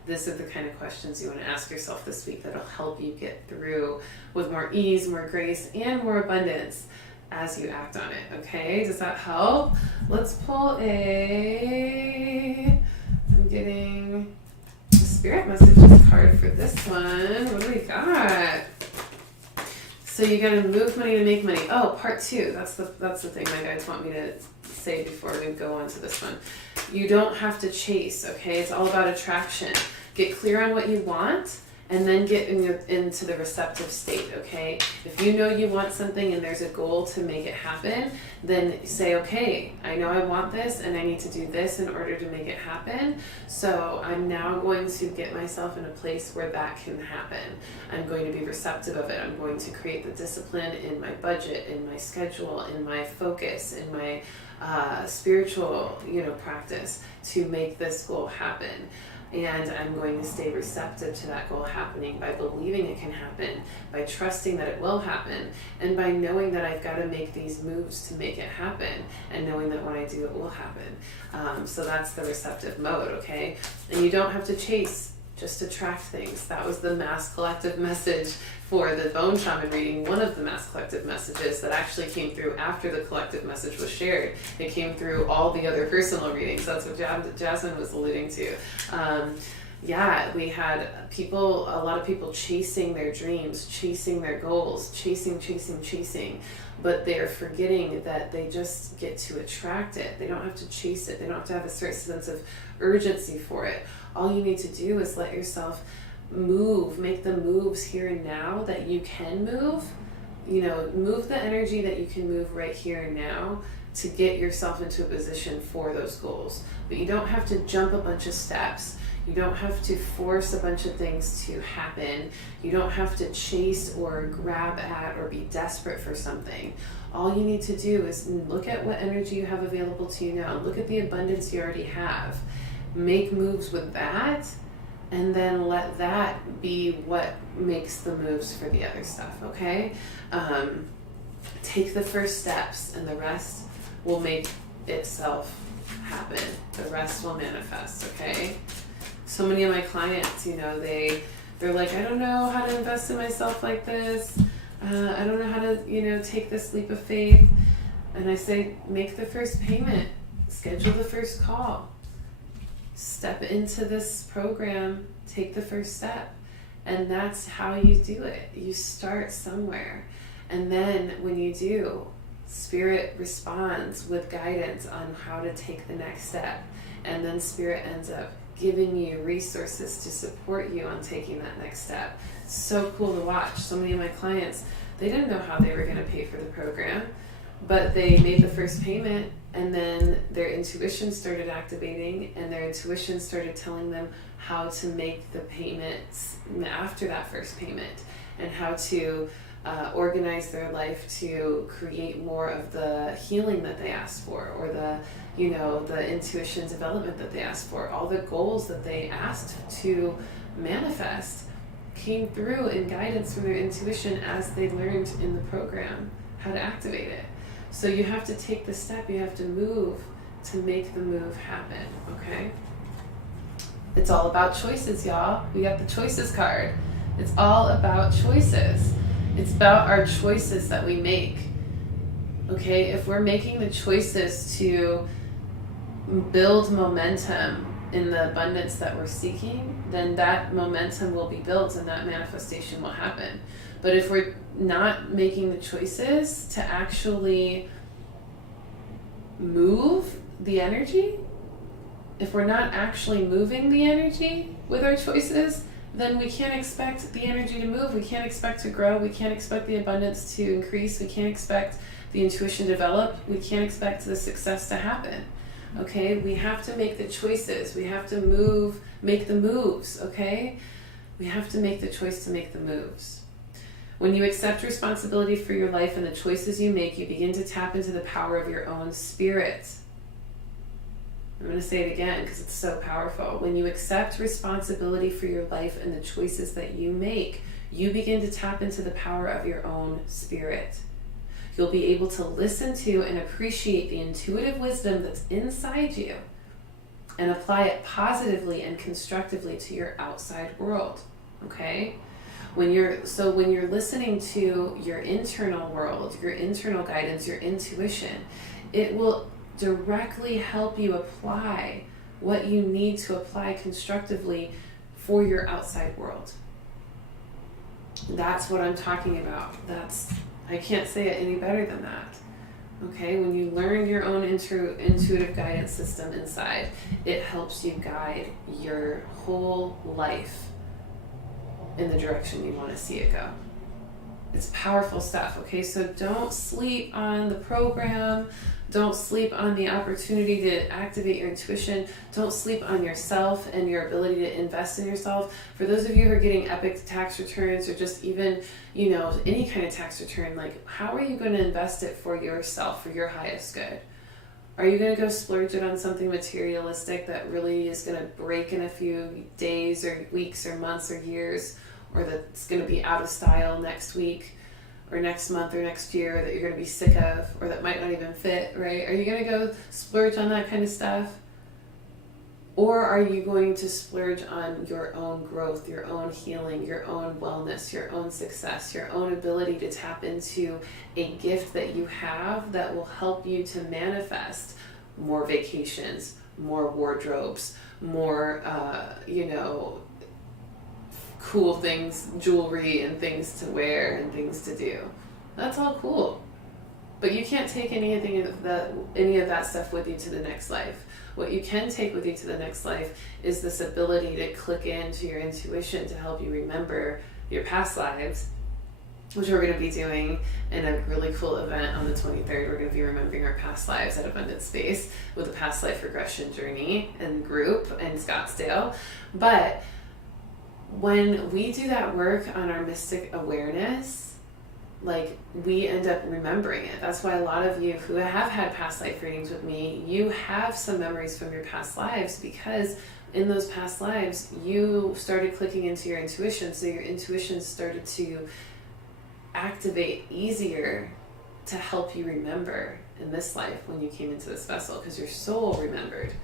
These are the kind of questions you want to ask yourself this week that'll help you get through with more ease, more grace, and more abundance as you act on it, okay? Does that help? Let's pull I'm getting the Spirit Messages card for this one. What do we got? So you gotta move money to make money. Oh, part 2. That's the thing my guides want me to say before we go on to this one. You don't have to chase, okay? It's all about attraction. Get clear on what you want and then get into the receptive state, okay? If you know you want something and there's a goal to make it happen, then say, okay, I know I want this and I need to do this in order to make it happen. So I'm now going to get myself in a place where that can happen. I'm going to be receptive of it. I'm going to create the discipline in my budget, in my schedule, in my focus, in my spiritual, practice to make this goal happen. And I'm going to stay receptive to that goal happening by believing it can happen, by trusting that it will happen, and by knowing that I've got to make these moves to make it happen, and knowing that when I do, it will happen. So that's the receptive mode, okay? And you don't have to chase, just attract things. That was the mass collective message for the bone shaman reading. One of the mass collective messages that actually came through after the collective message was shared. It came through all the other personal readings. That's what Jasmine was alluding to. We had a lot of people chasing their dreams, chasing their goals, chasing, but they're forgetting that they just get to attract it. They don't have to chase it. They don't have to have a certain sense of urgency for it. All you need to do is let yourself move, make the moves here and now that you can move. Move the energy that you can move right here and now to get yourself into a position for those goals. But you don't have to jump a bunch of steps. You don't have to force a bunch of things to happen. You don't have to chase or grab at or be desperate for something. All you need to do is look at what energy you have available to you now. Look at the abundance you already have. Make moves with that, and then let that be what makes the moves for the other stuff, okay? Take the first steps, and the rest will make itself happen. The rest will manifest, okay? So many of my clients, they're like, I don't know how to invest in myself like this. I don't know how to, take this leap of faith. And I say, make the first payment. Schedule the first call. Step into this program. Take the first step. And that's how you do it. You start somewhere. And then when you do, Spirit responds with guidance on how to take the next step. And then Spirit ends up giving you resources to support you on taking that next step. So cool to watch. So many of my clients, they didn't know how they were going to pay for the program, but they made the first payment, and then their intuition started activating, and their intuition started telling them how to make the payments after that first payment, and how to organize their life to create more of the healing that they asked for, or the intuition development that they asked for. All the goals that they asked to manifest came through in guidance from their intuition as they learned in the program how to activate it. So you have to take the step, you have to move to make the move happen, okay? It's all about choices, y'all. We got the choices card. It's all about choices. It's about our choices that we make, okay? If we're making the choices to build momentum in the abundance that we're seeking, then that momentum will be built and that manifestation will happen. But if we're not making the choices to actually move the energy, if we're not actually moving the energy with our choices, then we can't expect the energy to move. We can't expect to grow. We can't expect the abundance to increase. We can't expect the intuition to develop. We can't expect the success to happen. Okay, we have to make the choices. We have to make the moves, okay? We have to make the choice to make the moves. When you accept responsibility for your life and the choices you make, you begin to tap into the power of your own spirit. I'm going to say it again because it's so powerful. When you accept responsibility for your life and the choices that you make, you begin to tap into the power of your own spirit. You'll be able to listen to and appreciate the intuitive wisdom that's inside you and apply it positively and constructively to your outside world, okay? When you're listening to your internal world, your internal guidance, your intuition, it will directly help you apply what you need to apply constructively for your outside world. That's what I'm talking about. I can't say it any better than that. Okay, when you learn your own intuitive guidance system inside, it helps you guide your whole life in the direction you want to see it go. It's powerful stuff, okay? So don't sleep on the program. Don't sleep on the opportunity to activate your intuition. Don't sleep on yourself and your ability to invest in yourself. For those of you who are getting epic tax returns, or just even, you know, any kind of tax return, like, how are you going to invest it for yourself, for your highest good? Are you going to go splurge it on something materialistic that really is going to break in a few days or weeks or months or years, or that's going to be out of style next week or next month or next year, that you're going to be sick of, or that might not even fit, right? Are you going to go splurge on that kind of stuff? Or are you going to splurge on your own growth, your own healing, your own wellness, your own success, your own ability to tap into a gift that you have that will help you to manifest more vacations, more wardrobes, more, cool things, jewelry and things to wear and things to do? That's all cool. But you can't take any of that stuff with you to the next life. What you can take with you to the next life is this ability to click into your intuition to help you remember your past lives, which we're going to be doing in a really cool event on the 23rd. We're going to be remembering our past lives at Abundant Space with a past life regression journey and group in Scottsdale. But when we do that work on our mystic awareness, like, we end up remembering it. That's why a lot of you who have had past life readings with me, you have some memories from your past lives, because in those past lives, you started clicking into your intuition. So your intuition started to activate easier to help you remember in this life when you came into this vessel, because your soul remembered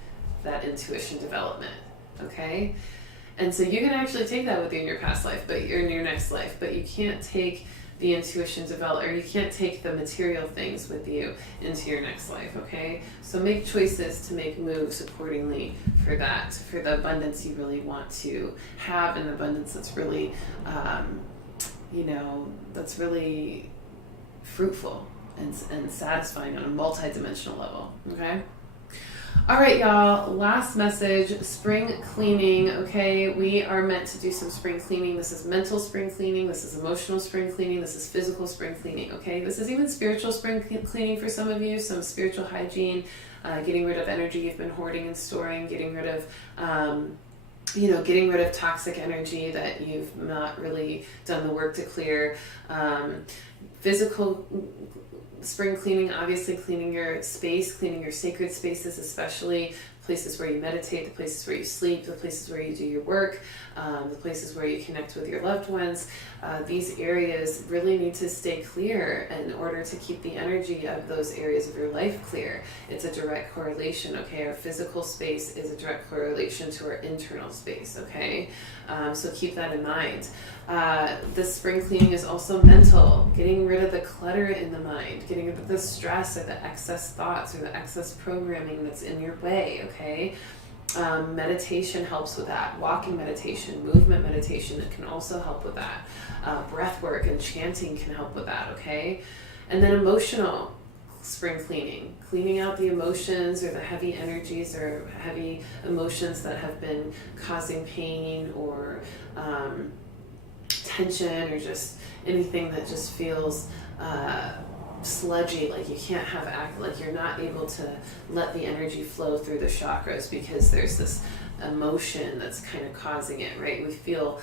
that intuition development, okay? And so you can actually take that with you in your past life, but you're in your next life, but you can't take the intuition develop, or you can't take the material things with you into your next life, okay? So make choices to make moves accordingly for that, for the abundance you really want to have, and the abundance that's really, that's really fruitful and satisfying on a multi-dimensional level, okay? All right, y'all, last message, spring cleaning, okay? We are meant to do some spring cleaning. This is mental spring cleaning. This is emotional spring cleaning. This is physical spring cleaning, okay? This is even spiritual spring cleaning for some of you, some spiritual hygiene, getting rid of energy you've been hoarding and storing, getting rid of getting rid of toxic energy that you've not really done the work to clear. Physical spring cleaning, obviously cleaning your space, cleaning your sacred spaces, especially places where you meditate, the places where you sleep, the places where you do your work, the places where you connect with your loved ones. These areas really need to stay clear in order to keep the energy of those areas of your life clear. It's a direct correlation, okay? Our physical space is a direct correlation to our internal space, okay? So keep that in mind. This spring cleaning is also mental, getting rid of the clutter in the mind, getting rid of the stress or the excess thoughts or the excess programming that's in your way, okay? Meditation helps with that. Walking meditation, movement meditation, that can also help with that. Breath work and chanting can help with that, okay? And then emotional spring cleaning, cleaning out the emotions or the heavy energies or heavy emotions that have been causing pain or tension, or just anything that just feels sludgy, like you can't have like you're not able to let the energy flow through the chakras because there's this emotion that's kind of causing it, right? We feel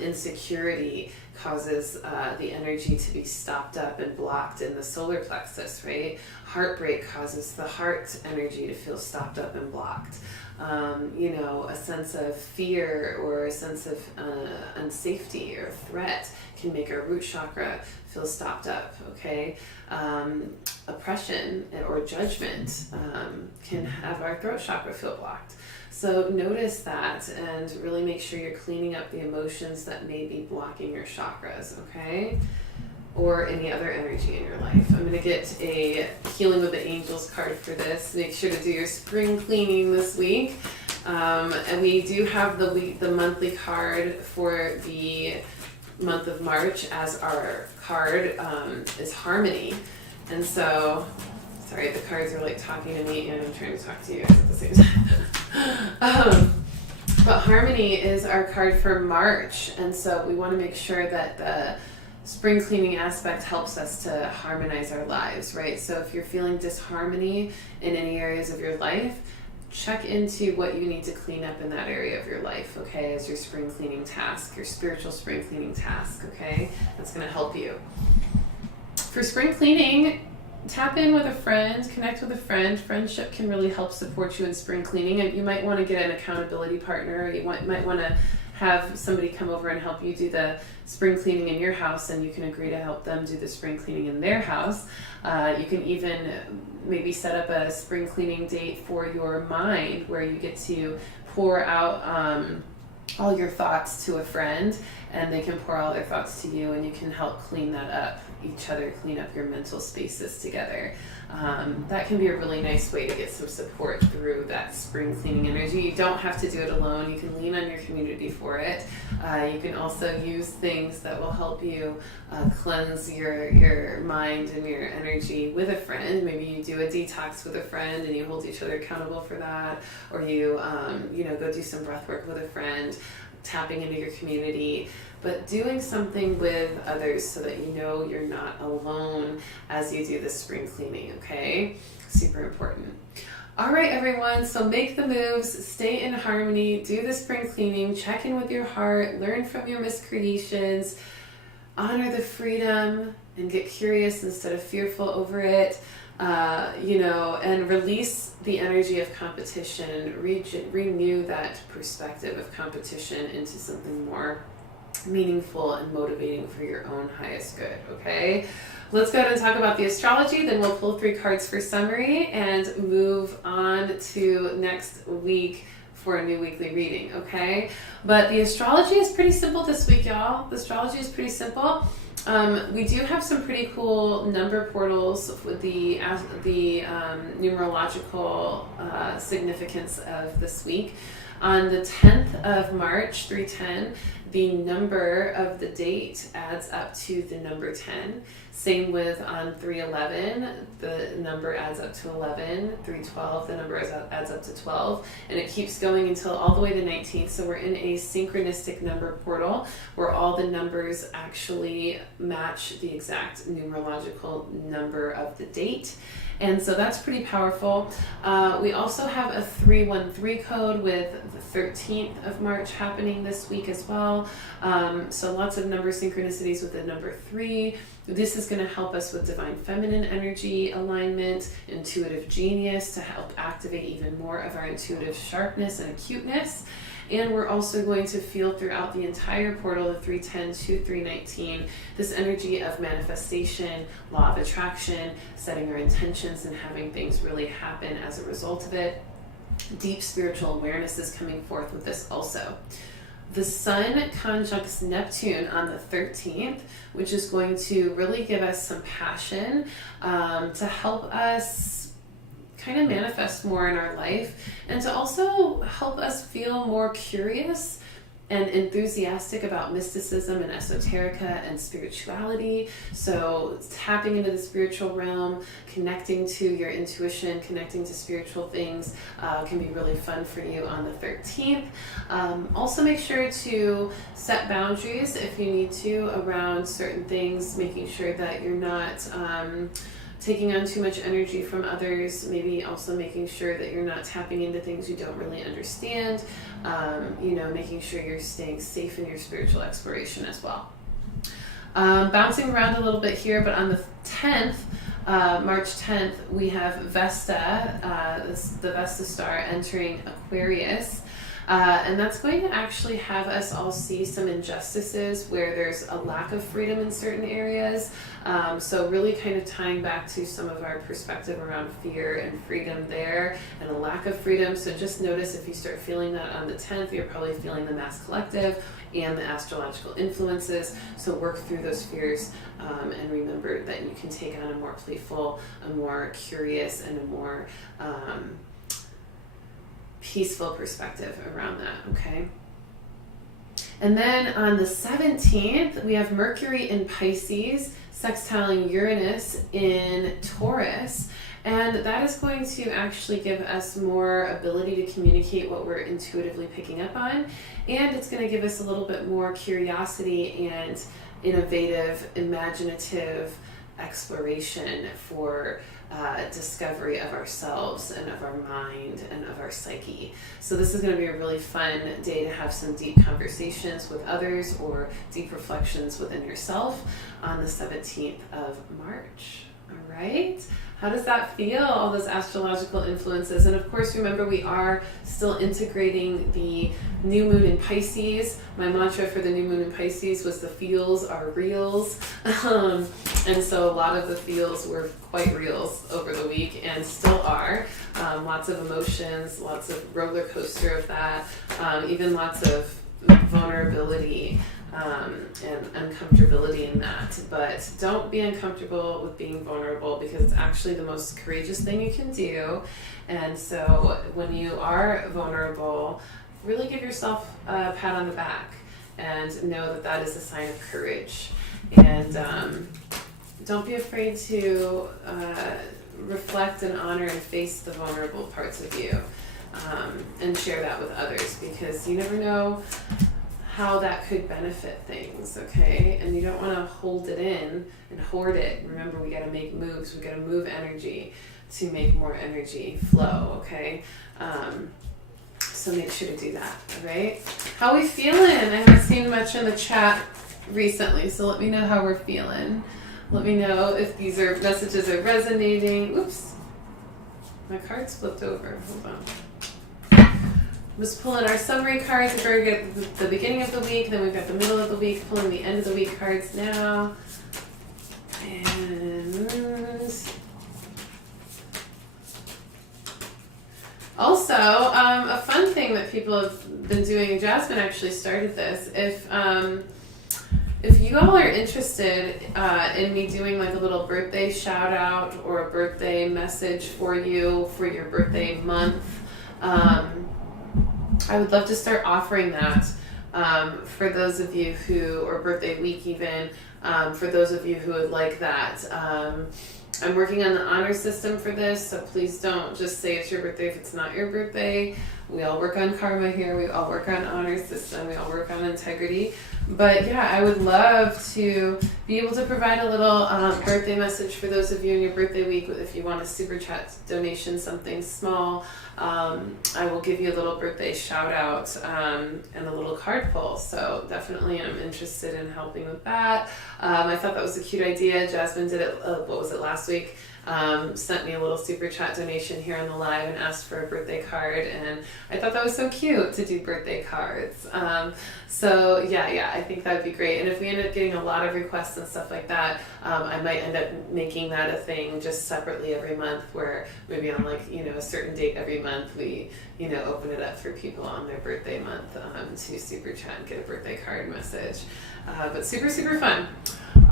insecurity causes the energy to be stopped up and blocked in the solar plexus, right? Heartbreak causes the heart energy to feel stopped up and blocked. A sense of fear or a sense of unsafety or threat can make our root chakra feel stopped up, okay? Oppression or judgment can have our throat chakra feel blocked. So notice that and really make sure you're cleaning up the emotions that may be blocking your chakras, okay? Or any other energy in your life. I'm going to get a Healing with the Angels card for this. Make sure to do your spring cleaning this week. And we do have the monthly card for the month of March as our card is Harmony. And so, sorry, the cards are like talking to me and I'm trying to talk to you guys at the same time. But harmony is our card for March, and so we want to make sure that the spring cleaning aspect helps us to harmonize our lives, right? So if you're feeling disharmony in any areas of your life, check into what you need to clean up in that area of your life, okay, as your spring cleaning task, your spiritual spring cleaning task, okay? That's going to help you. For spring cleaning, tap in with a friend, connect with a friend. Friendship can really help support you in spring cleaning. And you might want to get an accountability partner. You might want to have somebody come over and help you do the spring cleaning in your house, and you can agree to help them do the spring cleaning in their house. You can even maybe set up a spring cleaning date for your mind where you get to pour out all your thoughts to a friend, and they can pour all their thoughts to you, and you can help clean that up, each other clean up your mental spaces together. That can be a really nice way to get some support through that spring cleaning energy. You don't have to do it alone. You can lean on your community for it. You can also use things that will help you cleanse your mind and your energy with a friend. Maybe you do a detox with a friend and you hold each other accountable for that, or you go do some breath work with a friend, tapping into your community, but doing something with others so that you know you're not alone as you do this spring cleaning, okay? Super important. All right, everyone, so make the moves, stay in harmony, do the spring cleaning, check in with your heart, learn from your miscreations, honor the freedom, and get curious instead of fearful over it. And release the energy of competition, renew that perspective of competition into something more meaningful and motivating for your own highest good, okay? Let's go ahead and talk about the astrology, then we'll pull 3 cards for summary and move on to next week for a new weekly reading, okay? But the astrology is pretty simple this week, y'all. The astrology is pretty simple. We do have some pretty cool number portals with the numerological significance of this week. On the 10th of March, 310, the number of the date adds up to the number 10. Same with on 311, the number adds up to 11. 312, the number adds up to 12. And it keeps going until all the way to the 19th. So we're in a synchronistic number portal where all the numbers actually match the exact numerological number of the date. And so that's pretty powerful. We also have a 313 code with the 13th of March happening this week as well. So lots of number synchronicities with the number 3. This is going to help us with divine feminine energy alignment, intuitive genius to help activate even more of our intuitive sharpness and acuteness. And we're also going to feel throughout the entire portal of 310 to 319 this energy of manifestation, law of attraction, setting our intentions and having things really happen as a result of it. Deep spiritual awareness is coming forth with this also. The Sun conjuncts Neptune on the 13th, which is going to really give us some passion to help us kind of manifest more in our life, and to also help us feel more curious and enthusiastic about mysticism and esoterica and spirituality. So tapping into the spiritual realm, connecting to your intuition, connecting to spiritual things can be really fun for you on the 13th. Also make sure to set boundaries if you need to around certain things, making sure that you're not taking on too much energy from others, maybe also making sure that you're not tapping into things you don't really understand, making sure you're staying safe in your spiritual exploration as well. Bouncing around a little bit here, but on the 10th, March 10th, we have Vesta, the Vesta star entering Aquarius. And that's going to actually have us all see some injustices where there's a lack of freedom in certain areas. So really kind of tying back to some of our perspective around fear and freedom there and a lack of freedom. So just notice if you start feeling that on the 10th, you're probably feeling the mass collective and the astrological influences. So work through those fears and remember that you can take on a more playful, a more curious, and a more peaceful perspective around that, okay? And then on the 17th, we have Mercury in Pisces, sextiling Uranus in Taurus. And that is going to actually give us more ability to communicate what we're intuitively picking up on. And it's going to give us a little bit more curiosity and innovative, imaginative exploration for discovery of ourselves and of our mind and of our psyche. So this is going to be a really fun day to have some deep conversations with others or deep reflections within yourself on the 17th of March. All right. How does that feel, all those astrological influences? And of course, remember, we are still integrating the new moon in Pisces. My mantra for the new moon in Pisces was the feels are reals. And so a lot of the feels were quite reals over the week and still are. Lots of emotions, lots of roller coaster of that, even lots of vulnerability and uncomfortability in that. But don't be uncomfortable with being vulnerable, because it's actually the most courageous thing you can do. And so when you are vulnerable, really give yourself a pat on the back and know that that is a sign of courage. And don't be afraid to reflect and honor and face the vulnerable parts of you, and share that with others, because you never know how that could benefit things, okay? And you don't want to hold it in and hoard it. Remember, we got to make moves. We got to move energy to make more energy flow, okay? So make sure to do that, all right? How are we feeling? I haven't seen much in the chat recently, so let me know how we're feeling. Let me know if these messages are resonating. Oops, my cards flipped over. Hold on. I'm just pulling our summary cards. We've already got the beginning of the week, then we've got the middle of the week, pulling the end of the week cards now. And also, a fun thing that people have been doing, Jasmine actually started this, if you all are interested in me doing like a little birthday shout out or a birthday message for you for your birthday month, I would love to start offering that for those of you who, or birthday week even, for those of you who would like that. I'm working on the honor system for this, so please don't just say it's your birthday if it's not your birthday. We all work on karma here. We all work on honor system. We all work on integrity. But yeah, I would love to be able to provide a little birthday message for those of you in your birthday week. If you want a super chat donation, something small, I will give you a little birthday shout out and a little card pull. So definitely I'm interested in helping with that. I thought that was a cute idea. Jasmine did it, what was it, last week? Sent me a little super chat donation here on the live and asked for a birthday card, and I thought that was so cute to do birthday cards. So yeah, I think that would be great. And if we end up getting a lot of requests and stuff like that, I might end up making that a thing just separately every month, where maybe on like, a certain date every month we, open it up for people on their birthday month to super chat and get a birthday card message. But super, super fun.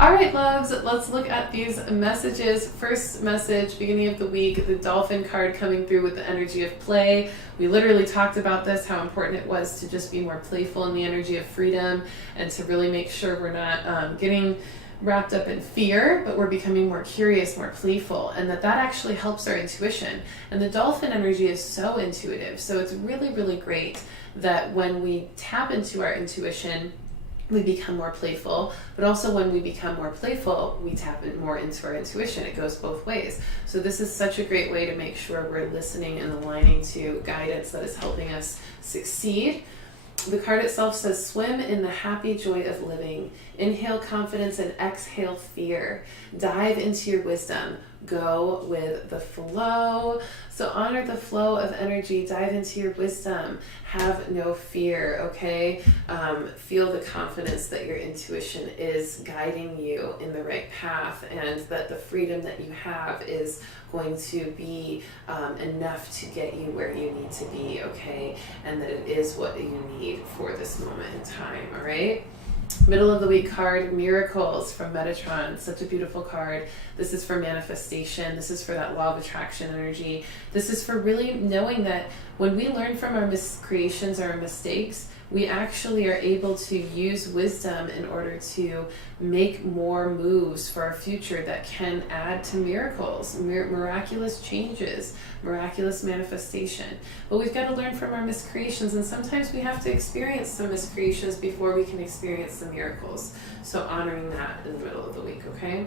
All right, loves, let's look at these messages. First message, beginning of the week, the Dolphin card coming through with the energy of play. We literally talked about this, how important it was to just be more playful in the energy of freedom and to really make sure we're not getting wrapped up in fear, but we're becoming more curious, more playful, and that actually helps our intuition. And the dolphin energy is so intuitive, so it's really, really great that when we tap into our intuition, we become more playful, but also when we become more playful, we tap in more into our intuition. It goes both ways. So this is such a great way to make sure we're listening and aligning to guidance that is helping us succeed. The card itself says, swim in the happy joy of living. Inhale confidence and exhale fear. Dive into your wisdom. Go with the flow. So honor the flow of energy. Dive into your wisdom. Have no fear, okay? Feel the confidence that your intuition is guiding you in the right path, and that the freedom that you have is going to be enough to get you where you need to be, okay? And that it is what you need for this moment in time, all right? Middle of the week card, Miracles from Metatron. Such a beautiful card. This is for manifestation. This is for that law of attraction energy. This is for really knowing that when we learn from our miscreations or our mistakes, we actually are able to use wisdom in order to make more moves for our future that can add to miracles, miraculous changes, miraculous manifestation. But we've got to learn from our miscreations, and sometimes we have to experience some miscreations before we can experience the miracles. So honoring that in the middle of the week, okay?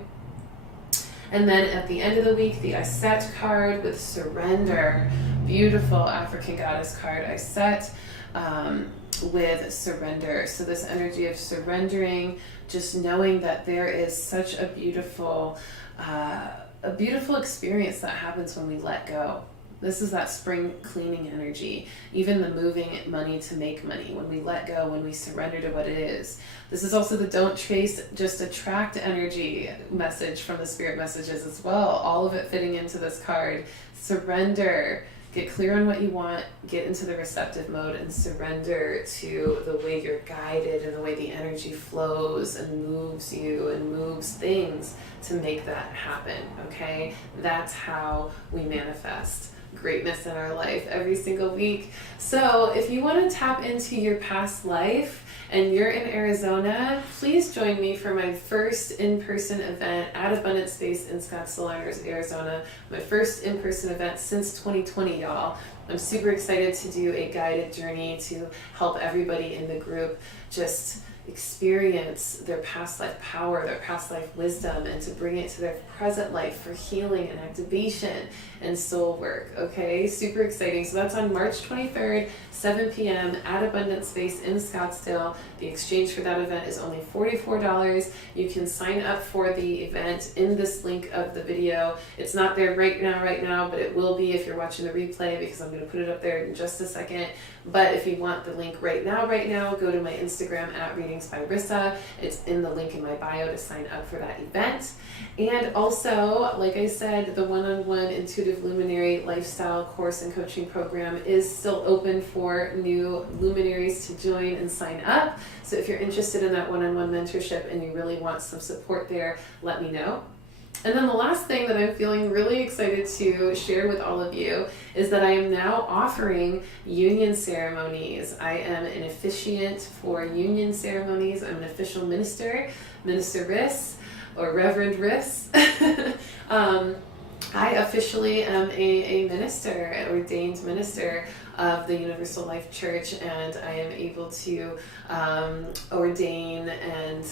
And then at the end of the week, the Aset card with surrender. Beautiful African goddess card, Aset, with surrender. So this energy of surrendering, just knowing that there is such a beautiful experience that happens when we let go. This is that spring cleaning energy, even the moving money to make money, when we let go, when we surrender to what it is. This is also the don't chase, just attract energy message from the spirit messages as well. All of it fitting into this card. Surrender. Get clear on what you want, get into the receptive mode, and surrender to the way you're guided and the way the energy flows and moves you and moves things to make that happen, okay? That's how we manifest greatness in our life every single week. So if you want to tap into your past life and you're in Arizona, please join me for my first in-person event at Abundant Space in Scottsdale, Arizona. My first in-person event since 2020, y'all. I'm super excited to do a guided journey to help everybody in the group just experience their past life power, their past life wisdom, and to bring it to their present life for healing and activation and soul work, okay? Super exciting. So that's on March 23rd, 7 p.m. at Abundant Space in Scottsdale. The exchange for that event is only $44. You can sign up for the event in this link of the video. It's not there right now, but it will be if you're watching the replay, because I'm going to put it up there in just a second. But if you want the link right now, go to my Instagram at Readings by Rissa. It's in the link in my bio to sign up for that event. And also, like I said, the one-on-one Intuitive Luminary Lifestyle Course and Coaching Program is still open for new luminaries to join and sign up. So if you're interested in that one-on-one mentorship and you really want some support there, let me know. And then the last thing that I'm feeling really excited to share with all of you is that I am now offering union ceremonies. I am an officiant for union ceremonies. I'm an official minister, Minister Riss, or Reverend Riss. I officially am a minister, an ordained minister of the Universal Life Church, and I am able to ordain and,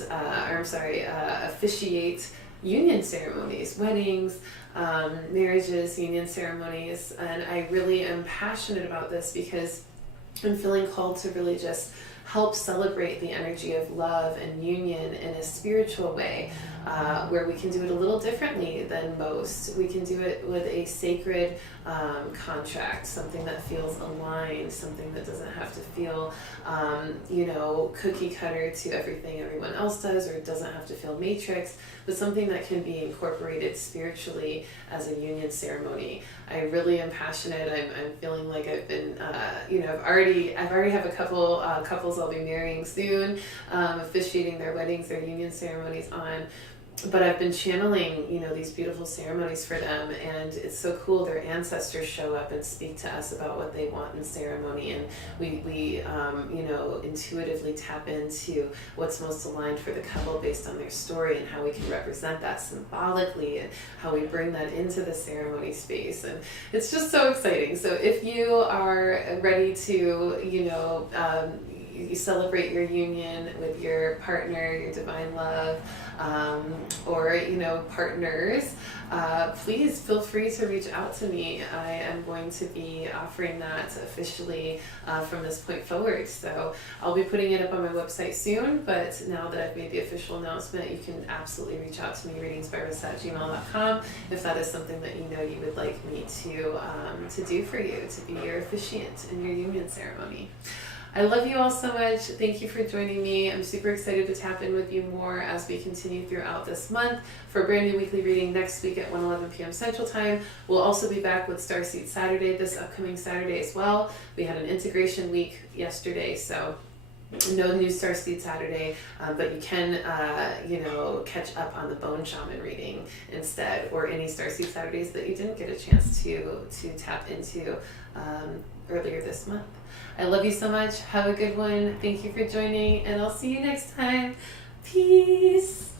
officiate union ceremonies, weddings, marriages, union ceremonies, and I really am passionate about this because I'm feeling called to really just help celebrate the energy of love and union in a spiritual way, where we can do it a little differently than most. We can do it with a sacred contract, something that feels aligned, something that doesn't have to feel, cookie cutter to everything everyone else does, or it doesn't have to feel matrix, but something that can be incorporated spiritually as a union ceremony. I really am passionate. I'm feeling like I've been, I've already have a couple couples I'll be marrying soon, officiating their weddings, their union ceremonies on. But I've been channeling, these beautiful ceremonies for them, and it's so cool. Their ancestors show up and speak to us about what they want in ceremony, and we intuitively tap into what's most aligned for the couple based on their story and how we can represent that symbolically and how we bring that into the ceremony space. And it's just so exciting. So if you are ready to, you celebrate your union with your partner, your divine love, or partners, please feel free to reach out to me. I am going to be offering that officially from this point forward. So I'll be putting it up on my website soon, but now that I've made the official announcement, you can absolutely reach out to me, readingsbyrissa@gmail.com, if that is something that you would like me to do for you, to be your officiant in your union ceremony. I love you all so much. Thank you for joining me. I'm super excited to tap in with you more as we continue throughout this month for a brand new weekly reading next week at 1:11 p.m. Central Time. We'll also be back with Starseed Saturday this upcoming Saturday as well. We had an integration week yesterday, so No new Starseed Saturday, but you can, catch up on the Bone Shaman reading instead, or any Starseed Saturdays that you didn't get a chance to tap into earlier this month. I love you so much. Have a good one. Thank you for joining, and I'll see you next time. Peace.